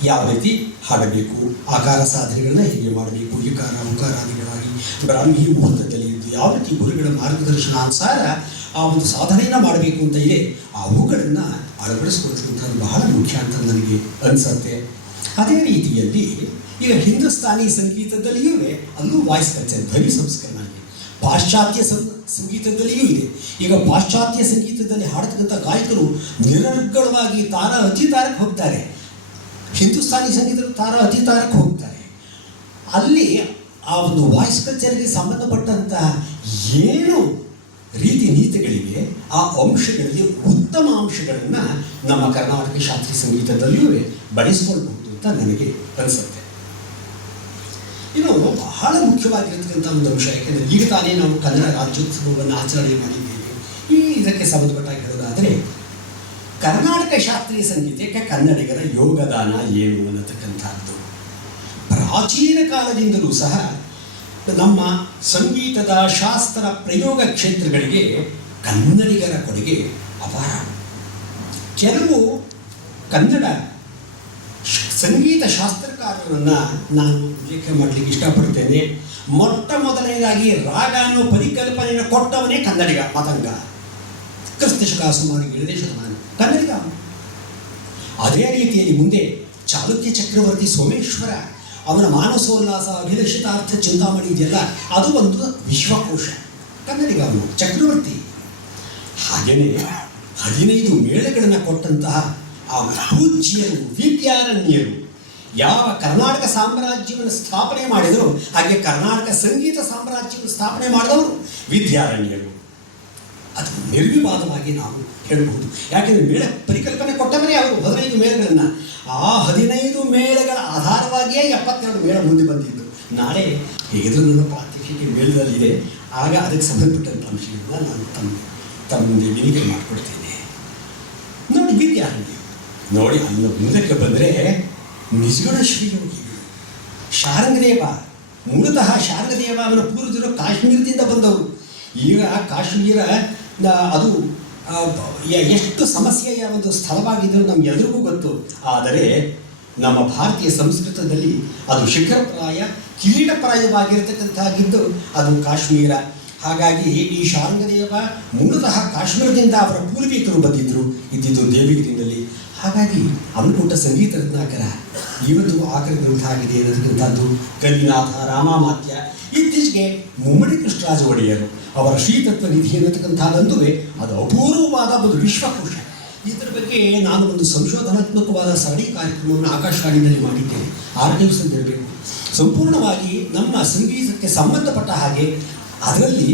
ಯಾವ ರೀತಿ ಹಾಡಬೇಕು, ಆಕಾರ ಸಾಧನೆಗಳನ್ನ ಹೇಗೆ ಮಾಡಬೇಕು, ಇಕಾರ ಉಕಾರಾದಿಗಳಾಗಿ ಬ್ರಾಹ್ಮಿ ಮುಹೂರ್ತದಲ್ಲಿ ಇದ್ದು ಯಾವ ರೀತಿ ಗುರುಗಳ ಮಾರ್ಗದರ್ಶನಾನುಸಾರ ಆ ಒಂದು ಸಾಧನೆಯನ್ನು ಮಾಡಬೇಕು ಅಂತ ಇದೆ, ಅವುಗಳನ್ನು ಅಳವಡಿಸ್ಕೊಳ್ತಕ್ಕಂಥದ್ದು ಬಹಳ ಮುಖ್ಯ ಅಂತ ನನಗೆ ಅನಿಸುತ್ತೆ. ಅದೇ ರೀತಿಯಲ್ಲಿ ಈಗ ಹಿಂದೂಸ್ತಾನಿ ಸಂಗೀತದಲ್ಲಿಯೂ ಅಲ್ಲೂ ವಾಯ್ಸ್ ಕಲ್ಚರ್ ಧ್ವನಿ ಸಂಸ್ಕರಣ ಇದೆ. ಪಾಶ್ಚಾತ್ಯ ಸಂಗೀತದಲ್ಲಿಯೂ ಇದೆ. ಈಗ ಪಾಶ್ಚಾತ್ಯ ಸಂಗೀತದಲ್ಲಿ ಹಾಡತಕ್ಕಂಥ ಗಾಯಕರು ನಿರರ್ಗಳವಾಗಿ ತಾರ ಅತಿ ತಾರಕ್ಕೆ ಹೋಗ್ತಾರೆ, ಹಿಂದೂಸ್ತಾನಿ ಸಂಗೀತದ ತಾರ ಅತಿ ತಾರಕ್ಕೆ ಹೋಗ್ತಾರೆ. ಅಲ್ಲಿ ಆ ಒಂದು ವಾಯ್ಸ್ ಕಲ್ಚರ್ಗೆ ಸಂಬಂಧಪಟ್ಟಂಥ ಏನು ರೀತಿ ನೀತಿಗಳಿವೆ ಆ ಅಂಶಗಳಲ್ಲಿ ಉತ್ತಮ ಅಂಶಗಳನ್ನು ನಮ್ಮ ಕರ್ನಾಟಕ ಶಾಸ್ತ್ರೀಯ ಸಂಗೀತದಲ್ಲಿಯೂ ಬಳಸ್ಕೊಳ್ಬಹುದು ಅಂತ ನನಗೆ ಅನಿಸುತ್ತೆ. ಇನ್ನು ಬಹಳ ಮುಖ್ಯವಾಗಿರ್ತಕ್ಕಂಥ ಒಂದು ಅಂಶ, ಯಾಕೆಂದರೆ ಈಗ ತಾನೇ ನಾವು ಕನ್ನಡ ರಾಜ್ಯೋತ್ಸವವನ್ನು ಆಚರಣೆ ಮಾಡಿದ್ದೇವೆ. ಇದಕ್ಕೆ ಸಂಬಂಧಪಟ್ಟಾಗಿ ಹೇಳೋದಾದರೆ ಕರ್ನಾಟಕ ಶಾಸ್ತ್ರೀಯ ಸಂಗೀತಕ್ಕೆ ಕನ್ನಡಿಗರ ಯೋಗದಾನ ಏನು ಅನ್ನತಕ್ಕಂಥದ್ದು. ಪ್ರಾಚೀನ ಕಾಲದಿಂದಲೂ ಸಹ ನಮ್ಮ ಸಂಗೀತದ ಶಾಸ್ತ್ರ ಪ್ರಯೋಗ ಕ್ಷೇತ್ರಗಳಿಗೆ ಕನ್ನಡಿಗರ ಕೊಡುಗೆ ಅಪಾರ. ಕೆಲವು ಕನ್ನಡ ಸಂಗೀತ ಶಾಸ್ತ್ರಕಾರರನ್ನು ನಾನು ಉಲ್ಲೇಖ ಮಾಡಲಿಕ್ಕೆ ಇಷ್ಟಪಡ್ತೇನೆ. ಮೊಟ್ಟ ಮೊದಲನೇದಾಗಿ ರಾಗ ಅನ್ನೋ ಪರಿಕಲ್ಪನೆಯನ್ನು ಕೊಟ್ಟವನೇ ಕನ್ನಡಿಗ ಮತಂಗ. ಕ್ರಿಸ್ತಶಕ ಸುಮಾರು 7ನೇ ಶತಮಾನ ಕನ್ನಡಿಗ. ಅದೇ ರೀತಿಯಲ್ಲಿ ಮುಂದೆ ಚಾಲುಕ್ಯ ಚಕ್ರವರ್ತಿ ಸೋಮೇಶ್ವರ ಅವನ ಮಾನಸೋಲ್ಲಾಸ ಅಭಿಲಷಿತಾರ್ಥ ಚಿಂತಾಮಣಿ ಇದೆಯಲ್ಲ, ಅದು ಒಂದು ವಿಶ್ವಕೋಶ, ಕನ್ನಡಿಗ ಅವನು ಚಕ್ರವರ್ತಿ. ಹಾಗೆಯೇ 15 ಮೇಳಗಳನ್ನು ಕೊಟ್ಟಂತಹ ಆ ಪೂಜ್ಯರು ವಿದ್ಯಾರಣ್ಯರು ಯಾವ ಕರ್ನಾಟಕ ಸಾಮ್ರಾಜ್ಯವನ್ನು ಸ್ಥಾಪನೆ ಮಾಡಿದರು, ಹಾಗೆ ಕರ್ನಾಟಕ ಸಂಗೀತ ಸಾಮ್ರಾಜ್ಯವನ್ನು ಸ್ಥಾಪನೆ ಮಾಡಿದವರು ವಿದ್ಯಾರಣ್ಯರು. ಅದು ನಿರ್ವಿವಾದವಾಗಿ ನಾವು ಹೇಳಬಹುದು. ಯಾಕೆಂದರೆ ಮೇಳ ಪರಿಕಲ್ಪನೆ ಕೊಟ್ಟವರೇ ಅವರು 15 ಮೇಳಗಳನ್ನು. ಆ 15 ಮೇಳಗಳ ಆಧಾರವಾಗಿಯೇ 72 ಮೇಳ ಮುಂದೆ ಬಂದಿದ್ದು. ನಾಳೆ ಹೇಗಿದ್ರು ನನ್ನ ಪ್ರಾತ್ಯಕ್ಷಿಕೆ ಮೇಳದಲ್ಲಿದೆ, ಆಗ ಅದಕ್ಕೆ ಸಂಬಂಧಪಟ್ಟಂಥ ಅಂಶಗಳನ್ನ ನಾನು ತಮ್ಮ ಮುಂದೆ ವಿನಿಮಯ ಮಾಡಿಕೊಡ್ತೇನೆ. ನೋಡಿ ವಿದ್ಯಾರಣ್ಯ, ನೋಡಿ ಅಲ್ಲ ಮುಂದಕ್ಕೆ ಬಂದರೆ ನಿಜಗಣ ಶ್ರೀಯೋಗಿಗಳು, ಶಾರಂಗದೇವ. ಮೂಲತಃ ಶಾರಂಗದೇವ ಅವನ ಪೂರ್ವಜರು ಕಾಶ್ಮೀರದಿಂದ ಬಂದವರು. ಈಗ ಕಾಶ್ಮೀರ ಅದು ಎಷ್ಟು ಸಮಸ್ಯೆಯ ಒಂದು ಸ್ಥಳವಾಗಿದ್ದರೂ ನಮಗೆಲ್ಲರಿಗೂ ಗೊತ್ತು. ಆದರೆ ನಮ್ಮ ಭಾರತೀಯ ಸಂಸ್ಕೃತದಲ್ಲಿ ಅದು ಶಿಖರಪ್ರಾಯ ಕಿರೀಟಪ್ರಾಯವಾಗಿರತಕ್ಕಂಥದ್ದು ಅದು ಕಾಶ್ಮೀರ. ಹಾಗಾಗಿ ಈ ಶಾರಂಗದೇವ ಮೂಲತಃ ಕಾಶ್ಮೀರದಿಂದ ಅವರ ಪೂರ್ವಿಕರು ಬಂದಿದ್ದರು, ಇದ್ದಿದ್ದು ದೇವಿಗಿರಿನಲ್ಲಿ. ಹಾಗಾಗಿ ಅವನುಕೊಟ್ಟ ಸಂಗೀತ ರತ್ನಾಕರ ಇವತ್ತು ಆಕರ ಗ್ರಂಥ ಆಗಿದೆ ಅನ್ನತಕ್ಕಂಥದ್ದು ಕಲಿನಾಥ ರಾಮಾಮಾತ್ಯ. ಇತ್ತೀಚೆಗೆ ಮುಮ್ಮಡಿ ಕೃಷ್ಣರಾಜ ಒಡೆಯರು ಅವರ ಶ್ರೀತತ್ವ ನಿಧಿ ಅನ್ನತಕ್ಕಂಥದ್ದಂತೂ ಅದು ಅಪೂರ್ವವಾದ ಒಂದು ವಿಶ್ವಕೋಶ. ಇದರ ಬಗ್ಗೆ ನಾನು ಒಂದು ಸಂಶೋಧನಾತ್ಮಕವಾದ ಸರಣಿ ಕಾರ್ಯಕ್ರಮವನ್ನು ಆಕಾಶವಾಣಿಯಲ್ಲಿ ಮಾಡಿದ್ದೇನೆ. 6 ದಿವಸದಿರಬೇಕು. ಸಂಪೂರ್ಣವಾಗಿ ನಮ್ಮ ಸಂಗೀತಕ್ಕೆ ಸಂಬಂಧಪಟ್ಟ ಹಾಗೆ ಅದರಲ್ಲಿ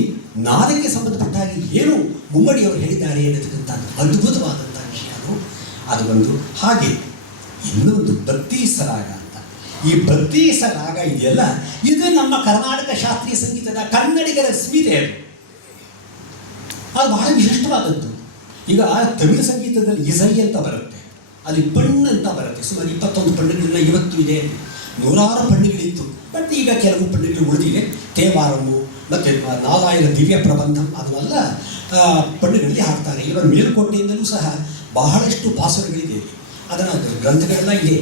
ನಾದಕ್ಕೆ ಸಂಬಂಧಪಟ್ಟ ಹಾಗೆ ಏನು ಮುಮ್ಮಡಿಯವರು ಹೇಳಿದ್ದಾರೆ ಅನ್ನತಕ್ಕಂಥದ್ದು ಅದ್ಭುತವಾದಂಥ ವಿಷಯ ಅದು ಒಂದು. ಹಾಗೆ ಇನ್ನೊಂದು ಬತ್ತೀಸ ರಾಗ ಅಂತ, ಈ ಬತ್ತೀಸ ರಾಗ ಇದೆಯಲ್ಲ, ಇದು ನಮ್ಮ ಕರ್ನಾಟಕ ಶಾಸ್ತ್ರೀಯ ಸಂಗೀತದ ಕನ್ನಡಿಗರ ಸ್ಮಿತೆ. ಅದು ಬಹಳ ವಿಶಿಷ್ಟವಾದದ್ದು. ಈಗ ತಮಿಳು ಸಂಗೀತದಲ್ಲಿ ಇಸೈ ಅಂತ ಬರುತ್ತೆ, ಅಲ್ಲಿ ಪಣ್ಣು ಅಂತ ಬರುತ್ತೆ. ಸುಮಾರು 21 ಪಣ್ಣುಗಳನ್ನ ಇವತ್ತು ಇದೆ. ನೂರಾರು ಪಂಡಿಗಳಿತ್ತು. ಬಟ್ ಈಗ ಕೆಲವು ಪಂಡಿಗಳು ಉಳಿದಿವೆ. ತೇವಾರಮ್ಮು ಮತ್ತು ನಾಲಾಯನ ದಿವ್ಯ ಪ್ರಬಂಧಂ ಅದನ್ನೆಲ್ಲ ಪಂಡಿಗಳಲ್ಲಿ ಹಾಡ್ತಾರೆ. ಇವರ ಮೇಲುಕೋಟೆಯಿಂದಲೂ ಸಹ ಬಹಳಷ್ಟು ಪಾಸುರಗಳಿದೆ. ಅದನ್ನು ಗ್ರಂಥಗಳೆಲ್ಲ ಇದೆ,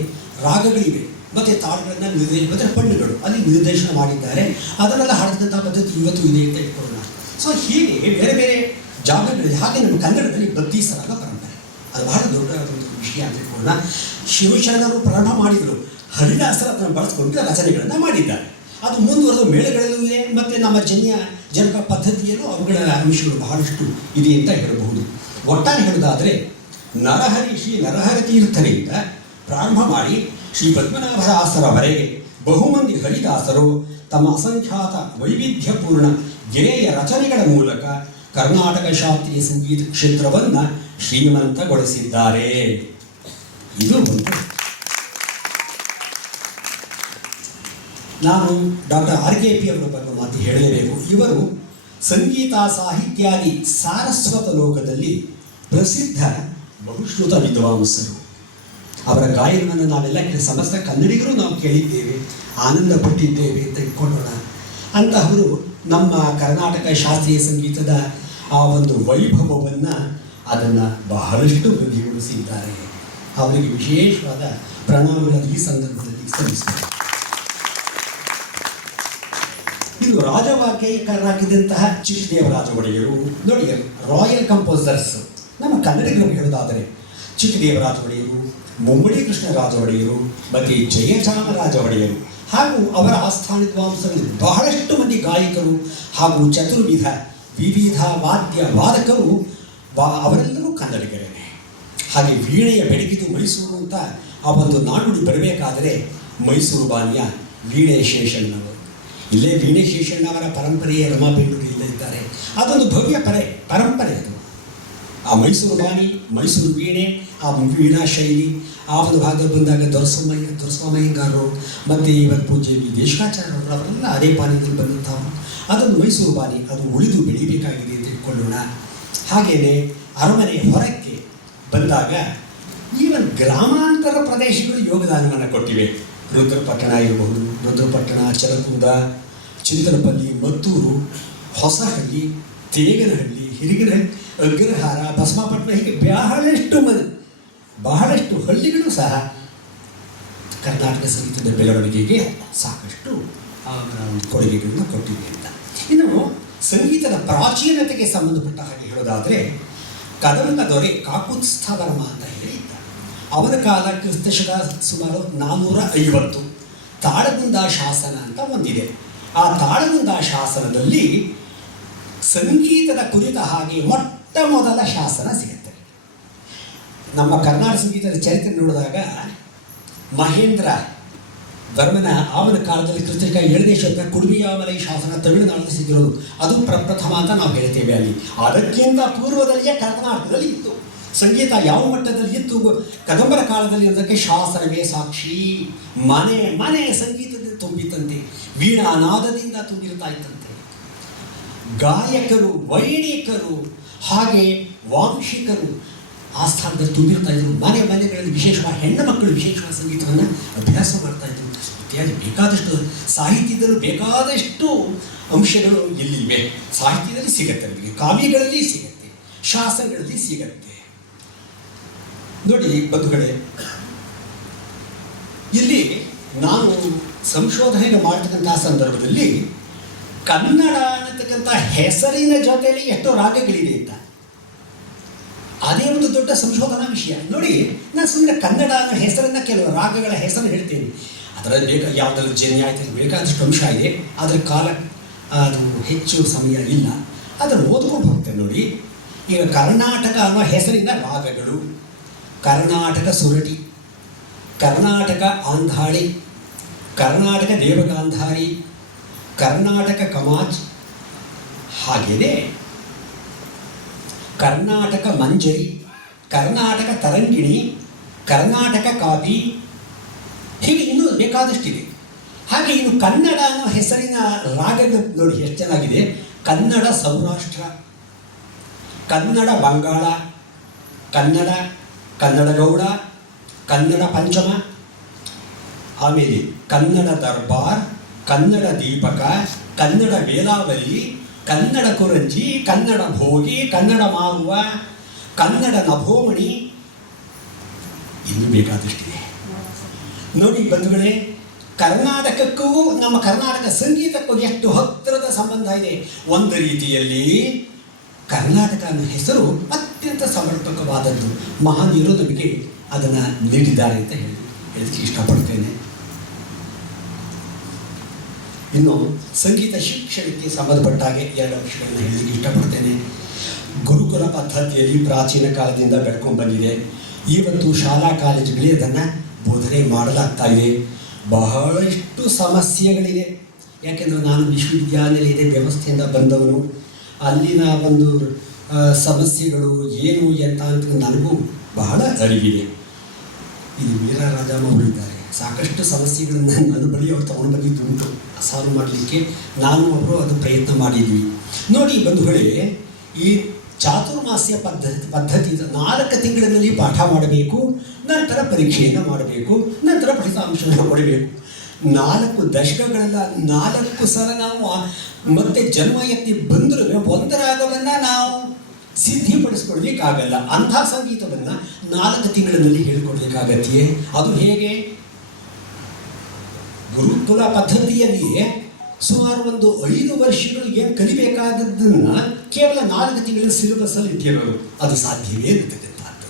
ರಾಗಗಳಿವೆ ಮತ್ತು ತಾಳಗಳನ್ನು ಮತ್ತು ಪಂಡಿಗಳು ಅಲ್ಲಿ ನಿರ್ದೇಶನ ಮಾಡಿದ್ದಾರೆ. ಅದನ್ನೆಲ್ಲ ಹಾಡಿದಂಥ ಪದ್ಧತಿ ಇವತ್ತು ಇದೆ ಅಂತ ಇಟ್ಕೊಳ್ಳೋಣ. ಸೊ ಹೀಗೆ ಬೇರೆ ಬೇರೆ ಜಾಗಗಳಲ್ಲಿ, ಹಾಗೆ ನಮ್ಮ ಕನ್ನಡದಲ್ಲಿ ಬತ್ತೀಸರಾಗ ಪರಂಪರೆ, ಅದು ಬಹಳ ದೊಡ್ಡ ಒಂದು ವಿಷಯ ಅಂತ ಇಟ್ಕೊಳ್ಳೋಣ. ಶಿವಶರಣರು ಪ್ರಾರಂಭ ಮಾಡಿದರು, ಹರಿದಾಸರು ಅದನ್ನು ಬಳಸ್ಕೊಂಡು ರಚನೆಗಳನ್ನು ಮಾಡಿದ್ದಾರೆ. ಅದು ಮುಂದುವರೆದು ಮೇಳಗಳಲ್ಲೂ ಇದೆ ಮತ್ತು ನಮ್ಮ ಜನಕ ಪದ್ಧತಿಯಲ್ಲೂ ಅವುಗಳ ಅಂಶಗಳು ಬಹಳಷ್ಟು ಇದೆ ಅಂತ ಹೇಳಬಹುದು. ಒಟ್ಟಾರೆ ಹೇಳೋದಾದರೆ ಶ್ರೀ ನರಹರಿ ತೀರ್ಥರಿಂದ ಪ್ರಾರಂಭ ಮಾಡಿ ಶ್ರೀ ಪದ್ಮನಾಭದಾಸರವರೆಗೆ ಬಹುಮಂದಿ ಹರಿದಾಸರು ತಮ್ಮ ಅಸಂಖ್ಯಾತ ವೈವಿಧ್ಯಪೂರ್ಣ ಗೇಯ ರಚನೆಗಳ ಮೂಲಕ ಕರ್ನಾಟಕ ಶಾಸ್ತ್ರೀಯ ಸಂಗೀತ ಕ್ಷೇತ್ರವನ್ನು ಶ್ರೀಮಂತಗೊಳಿಸಿದ್ದಾರೆ. ಇದು ಒಂದು. ನಾನು ಡಾಕ್ಟರ್ RKP ಅವರ ಬಗ್ಗೆ ಮಾತು ಹೇಳಲೇಬೇಕು. ಇವರು ಸಂಗೀತ ಸಾಹಿತ್ಯಾದಿ ಸಾರಸ್ವತ ಲೋಕದಲ್ಲಿ ಪ್ರಸಿದ್ಧ ಬಹುಶ್ರುತ ವಿದ್ವಾಂಸರು. ಅವರ ಗಾಯನವನ್ನು ನಾವೆಲ್ಲ ಸಮಸ್ತ ಕನ್ನಡಿಗರು ನಾವು ಕೇಳಿದ್ದೇವೆ, ಆನಂದ ಪಟ್ಟಿದ್ದೇವೆ ಅಂತ ಇಟ್ಕೊಳ್ಳೋಣ. ಅಂತಹವರು ನಮ್ಮ ಕರ್ನಾಟಕ ಶಾಸ್ತ್ರೀಯ ಸಂಗೀತದ ಆ ಒಂದು ವೈಭವವನ್ನು ಅದನ್ನು ಬಹಳಷ್ಟು ವೃದ್ಧಿಗೊಳಿಸಿದ್ದಾರೆ. ಅವರಿಗೆ ವಿಶೇಷವಾದ ಪ್ರಣಾಮಗಳನ್ನು ಈ ಸಂದರ್ಭದಲ್ಲಿ ಸಲ್ಲಿಸ್ತಾರೆ. ಇದು ರಾಜವಾಗ್ಯಕಾರರಾಗಿದ್ದಂತಹ ಚಿಕ್ಕದೇವರಾಜ ಒಡೆಯರು ನೋಡಿ, ರಾಯಲ್ ಕಂಪೋಸರ್ಸ್. ನಮ್ಮ ಕನ್ನಡಿಗರು ಹೇಳೋದಾದರೆ ಚಿಕ್ಕದೇವರಾಜ ಒಡೆಯರು, ಮುಮ್ಮಡಿ ಕೃಷ್ಣರಾಜ ಒಡೆಯರು ಮತ್ತು ಜಯಚಾಮರಾಜ ಒಡೆಯರು ಹಾಗೂ ಅವರ ಆಸ್ಥಾನ ವಿದ್ವಾಂಸರು ಬಹಳಷ್ಟು ಮಂದಿ ಗಾಯಕರು ಹಾಗೂ ಚತುರ್ವಿಧ ವಿವಿಧ ವಾದಕರು ಅವರೆಲ್ಲರೂ ಕನ್ನಡಿಗರೇ. ಹಾಗೆ ವೀಣೆಯ ಬೆಳಗಿದು ಮೈಸೂರು ಅಂತ ಆ ಒಂದು ನಾಡುಡಿ ಬರಬೇಕಾದರೆ ಮೈಸೂರು ಬಾನಿಯ ವೀಣೆ ಶೇಷಣ್ಣವರು, ಇಲ್ಲೇ ವೀಣೆ ಶೇಷಣ್ಣವರ ಪರಂಪರೆಯೇ ರಮಾಬೆನ್ನೂರು ಇಲ್ಲೇ ಇದ್ದಾರೆ. ಅದೊಂದು ಭವ್ಯ ಪರಂಪರೆ ಅದು. ಆ ಮೈಸೂರು ಬಾನಿ, ಮೈಸೂರು ವೀಣೆ, ಆ ವೀಣಾ ಶೈಲಿ, ಆ ಒಂದು ಭಾಗದಲ್ಲಿ ಬಂದಾಗ ದೊರಸ್ವಾಮಯ್ಯಂಗಾರರು ಮತ್ತು ಇವತ್ತು ಪೂಜ್ಯ ದೇಶಕಾಚಾರ್ಯವರು ಅವರೆಲ್ಲ ಅದೇ ಬಾನಿಯಲ್ಲಿ ಬಂದಂಥವ್ರು. ಅದೊಂದು ಮೈಸೂರು ಬಾನಿ, ಅದು ಉಳಿದು ಬೆಳೀಬೇಕಾಗಿದೆ ಅಂತ ಇಟ್ಕೊಳ್ಳೋಣ. ಹಾಗೆಯೇ ಅರಮನೆ ಹೊರಕ್ಕೆ ಬಂದಾಗ ಈವನ್ ಗ್ರಾಮಾಂತರ ಪ್ರದೇಶಗಳು ಯೋಗದಾನವನ್ನು ಕೊಟ್ಟಿವೆ. ರುದ್ರಪಟ್ಟಣ ಇರಬಹುದು, ರುದ್ರಪಟ್ಟಣ, ಚಲಕುಂದ, ಚಿಂತನಪಲ್ಲಿ, ಮತ್ತೂರು, ಹೊಸಹಳ್ಳಿ, ತೇಗನಹಳ್ಳಿ, ಹಿರಿಗನಹಳ್ಳಿ, ಅಗ್ರಹಾರ, ಬಸವಾಪಟ್ಟಣ, ಹೀಗೆ ಬಹಳಷ್ಟು ಹಳ್ಳಿಗಳು ಸಹ ಕರ್ನಾಟಕ ಸಂಗೀತದ ಬೆಳವಣಿಗೆಗೆ ಸಾಕಷ್ಟು ಕೊಡುಗೆಗಳನ್ನು ಕೊಟ್ಟಿವೆ ಅಂತ. ಇನ್ನು ಸಂಗೀತದ ಪ್ರಾಚೀನತೆಗೆ ಸಂಬಂಧಪಟ್ಟ ಹಾಗೆ ಹೇಳೋದಾದರೆ ಕದಂಬ ದೊರೆ ಕಾಕುತ್ಸ್ಥವರ್ಮ ಅಂತ ಹೇಳಿ ಇದ್ದ. ಅವನ ಕಾಲ ಕ್ರಿಸ್ತಶಕ ಸುಮಾರು 450. ತಾಳಗುಂದ ಶಾಸನ ಅಂತ ಒಂದಿದೆ. ಆ ತಾಳಗುಂದ ಶಾಸನದಲ್ಲಿ ಸಂಗೀತದ ಕುರಿತ ಹಾಗೆ ಮೊಟ್ಟ ಮೊದಲ ಶಾಸನ ಸಿಗುತ್ತೆ. ನಮ್ಮ ಕರ್ನಾಟಕ ಸಂಗೀತದ ಚರಿತ್ರೆ ನೋಡಿದಾಗ ಮಹೇಂದ್ರ ವರ್ಮನ ಅವನ ಕಾಲದಲ್ಲಿ ಕ್ರಿಸ್ತಶಕ 7ನೇ ಶತಕ ಕುಡುಮಿಯಾಮಲೈ ಶಾಸನ ತಮಿಳುನಾಡಿನಲ್ಲಿ ಸಿಗಿರೋದು. ಅದು ಪ್ರಪ್ರಥಮ ಅಂತ ನಾವು ಹೇಳ್ತೇವೆ. ಅಲ್ಲಿ ಅದಕ್ಕಿಂತ ಪೂರ್ವದಲ್ಲಿಯೇ ಕರ್ನಾಟಕದಲ್ಲಿ ಇತ್ತು. ಸಂಗೀತ ಯಾವ ಮಟ್ಟದಲ್ಲಿ ಇತ್ತು ಕದಂಬರ ಕಾಲದಲ್ಲಿ ಅನ್ನೋದಕ್ಕೆ ಶಾಸನವೇ ಸಾಕ್ಷಿ. ಮನೆ ಸಂಗೀತದಿಂದ ತುಂಬಿತ್ತಂತೆ, ವೀಣಾನಾದದಿಂದ ತುಂಬಿರ್ತಾ ಇತ್ತಂತೆ. ಗಾಯಕರು, ವೈಣಿಕರು, ಹಾಗೆ ವಾಂಶಿಕರು ಆ ಸ್ಥಾನದಲ್ಲಿ ತುಂಬಿರ್ತಾ ಇದ್ರು. ಮನೆಗಳಲ್ಲಿ ವಿಶೇಷವಾಗಿ ಹೆಣ್ಣು ಮಕ್ಕಳು ವಿಶೇಷವಾದ ಸಂಗೀತವನ್ನು ಅಭ್ಯಾಸ ಮಾಡ್ತಾ ಇದ್ರು. ಇತ್ಯಾದಿ ಬೇಕಾದಷ್ಟು ಸಾಹಿತ್ಯದಲ್ಲೂ ಬೇಕಾದಷ್ಟು ಅಂಶಗಳು ಎಲ್ಲಿವೆ. ಸಾಹಿತ್ಯದಲ್ಲಿ ಸಿಗತ್ತೆ, ನಮಗೆ ಕಾವ್ಯಗಳಲ್ಲಿ ಸಿಗತ್ತೆ, ಶಾಸನಗಳಲ್ಲಿ ಸಿಗತ್ತೆ. ನೋಡಿ ಬಂಧುಗಳೇ, ಇಲ್ಲಿ ನಾನು ಸಂಶೋಧನೆ ಮಾಡ್ತಕ್ಕಂಥ ಸಂದರ್ಭದಲ್ಲಿ ಕನ್ನಡ ಅನ್ನತಕ್ಕಂಥ ಹೆಸರಿನ ಜೊತೆಯಲ್ಲಿ ಎಷ್ಟೋ ರಾಗಗಳಿದೆ ಅಂತ, ಅದೇ ಒಂದು ದೊಡ್ಡ ಸಂಶೋಧನಾ ವಿಷಯ. ನೋಡಿ, ನಾನು ಸುಮ್ಮನೆ ಕನ್ನಡ ಅನ್ನೋ ಹೆಸರನ್ನು, ಕೆಲವು ರಾಗಗಳ ಹೆಸರು ಹೇಳ್ತೇನೆ. ಅದರಲ್ಲಿ ಯಾವುದಾದ್ರು ಜನ್ಯ ಆಯ್ತು, ಬೇಕಾದಷ್ಟು ಅಂಶ ಇದೆ. ಅದರ ಕಾಲ ಅದು ಹೆಚ್ಚು ಸಮಯ ಇಲ್ಲ, ಅದನ್ನು ಓದ್ಕೊಂಡು ಹೋಗ್ತೇನೆ. ನೋಡಿ, ಈಗ ಕರ್ನಾಟಕ ಅನ್ನೋ ಹೆಸರಿನ ರಾಗಗಳು: ಕರ್ನಾಟಕ ಸುರಟಿ, ಕರ್ನಾಟಕ ಆಂಧಾಳಿ, ಕರ್ನಾಟಕ ದೇವಗಾಂಧಾರಿ, ಕರ್ನಾಟಕ ಕಮಾಜ್, ಹಾಗೆಯೇ ಕರ್ನಾಟಕ ಮಂಜರಿ, ಕರ್ನಾಟಕ ತರಂಗಿಣಿ, ಕರ್ನಾಟಕ ಕಾಪಿ, ಹೀಗೆ ಇನ್ನೂ ಬೇಕಾದಷ್ಟಿದೆ. ಹಾಗೆ ಇನ್ನು ಕನ್ನಡ ಅನ್ನೋ ಹೆಸರಿನ ರಾಗಗಳು ನೋಡಿ ಎಷ್ಟು ಚೆನ್ನಾಗಿದೆ. ಕನ್ನಡ ಸೌರಾಷ್ಟ್ರ, ಕನ್ನಡ ಬಂಗಾಳ, ಕನ್ನಡ ಗೌಡ, ಕನ್ನಡ ಪಂಚಮ, ಆಮೇಲೆ ಕನ್ನಡ ದರ್ಬಾರ್, ಕನ್ನಡ ದೀಪಕ, ಕನ್ನಡ ವೇಲಾವಲಿ, ಕನ್ನಡ ಕುರಂಜಿ, ಕನ್ನಡ ಭೋಗಿ, ಕನ್ನಡ ಮಾರುವ, ಕನ್ನಡ ನಭೋಮಣಿ, ಇನ್ನೂ ಬೇಕಾದಷ್ಟಿದೆ. ನೋಡಿ ಬಂಧುಗಳೇ, ಕರ್ನಾಟಕಕ್ಕೂ ನಮ್ಮ ಕರ್ನಾಟಕ ಸಂಗೀತಕ್ಕೂ ಎಷ್ಟು ಹತ್ತಿರದ ಸಂಬಂಧ ಇದೆ. ಒಂದು ರೀತಿಯಲ್ಲಿ ಕರ್ನಾಟಕ ಅನ್ನೋ ಹೆಸರು ಅತ್ಯಂತ ಸಮರ್ಪಕವಾದದ್ದು. ಮಹಾನೀಯರು ನಮಗೆ ಅದನ್ನು ನೀಡಿದ್ದಾರೆ ಅಂತ ಹೇಳಕ್ಕೆ ಇಷ್ಟಪಡ್ತೇನೆ. ಇನ್ನು ಸಂಗೀತ ಶಿಕ್ಷಣಕ್ಕೆ ಸಂಬಂಧಪಟ್ಟ ಹಾಗೆ 2 ಅಂಶಗಳನ್ನು ಹೇಳಲಿಕ್ಕೆ ಇಷ್ಟಪಡ್ತೇನೆ. ಗುರುಕುಲ ಪದ್ಧತಿಯಲ್ಲಿ ಪ್ರಾಚೀನ ಕಾಲದಿಂದ ಬೆಳ್ಕೊಂಡು ಬಂದಿದೆ. ಇವತ್ತು ಶಾಲಾ ಕಾಲೇಜುಗಳೇ ಅದನ್ನು ಬೋಧನೆ ಮಾಡಲಾಗ್ತಾ ಇದೆ. ಬಹಳಷ್ಟು ಸಮಸ್ಯೆಗಳಿವೆ. ಯಾಕೆಂದರೆ ನಾನು ವಿಶ್ವವಿದ್ಯಾನಿಲಯದ ವ್ಯವಸ್ಥೆಯಿಂದ ಬಂದವನು. ಅಲ್ಲಿನ ಒಂದು ಸಮಸ್ಯೆಗಳು ಏನು ಅಂತ ನನಗೂ ಬಹಳ ಅರಿವಿದೆ. ಇಲ್ಲಿ ಮೀರಾ ರಾಜಮ್ಮ ಅವರು ಇದ್ದಾರೆ. ಸಾಕಷ್ಟು ಸಮಸ್ಯೆಗಳನ್ನು ನನ್ನ ಬಳಿ ಅವ್ರು ತಗೊಂಡು ಬಂದಿದ್ದುಂಟು ಸಾಲ್ವ್ ಮಾಡಲಿಕ್ಕೆ. ನಾನು ಅವರು ಅದು ಪ್ರಯತ್ನ ಮಾಡಿದ್ವಿ. ನೋಡಿ ಬಂಧುಗಳೇ, ಈ ಚಾತುರ್ಮಾಸ್ಯ ಪದ್ಧತಿ 4 ತಿಂಗಳಿನಲ್ಲಿ ಪಾಠ ಮಾಡಬೇಕು, ನಂತರ ಪರೀಕ್ಷೆಯನ್ನು ಮಾಡಬೇಕು, ನಂತರ ಫಲಿತಾಂಶವನ್ನು ಕೊಡಬೇಕು. 4 ದಶಕಗಳೆಲ್ಲ 4 ಸಲ ನಾವು ಮತ್ತೆ ಜನ್ಮ ಎತ್ತಿ ಬಂದರೂ ಒಂದು ರಾಗವನ್ನು ನಾವು ಸಿದ್ಧಿಪಡಿಸ್ಕೊಳ್ಲಿಕ್ಕಾಗಲ್ಲ. ಅಂಥ ಸಂಗೀತವನ್ನು 4 ತಿಂಗಳಿನಲ್ಲಿ ಹೇಳ್ಕೊಡ್ಲಿಕ್ಕಾಗತ್ತೆಯೇ? ಅದು ಹೇಗೆ? ಗುರುಕುಲ ಪದ್ಧತಿಯಲ್ಲಿಯೇ ಸುಮಾರು ಒಂದು 5 ವರ್ಷಗಳು ಏನು ಕಲಿಬೇಕಾದದ್ದನ್ನು ಕೇವಲ 4 ತಿಂಗಳ ಸಿಲೆಬಸ್ಸಲ್ಲಿ ಇಟ್ಟಿರೋರು. ಅದು ಸಾಧ್ಯವೇ ಇರ್ತಕ್ಕಂಥದ್ದು.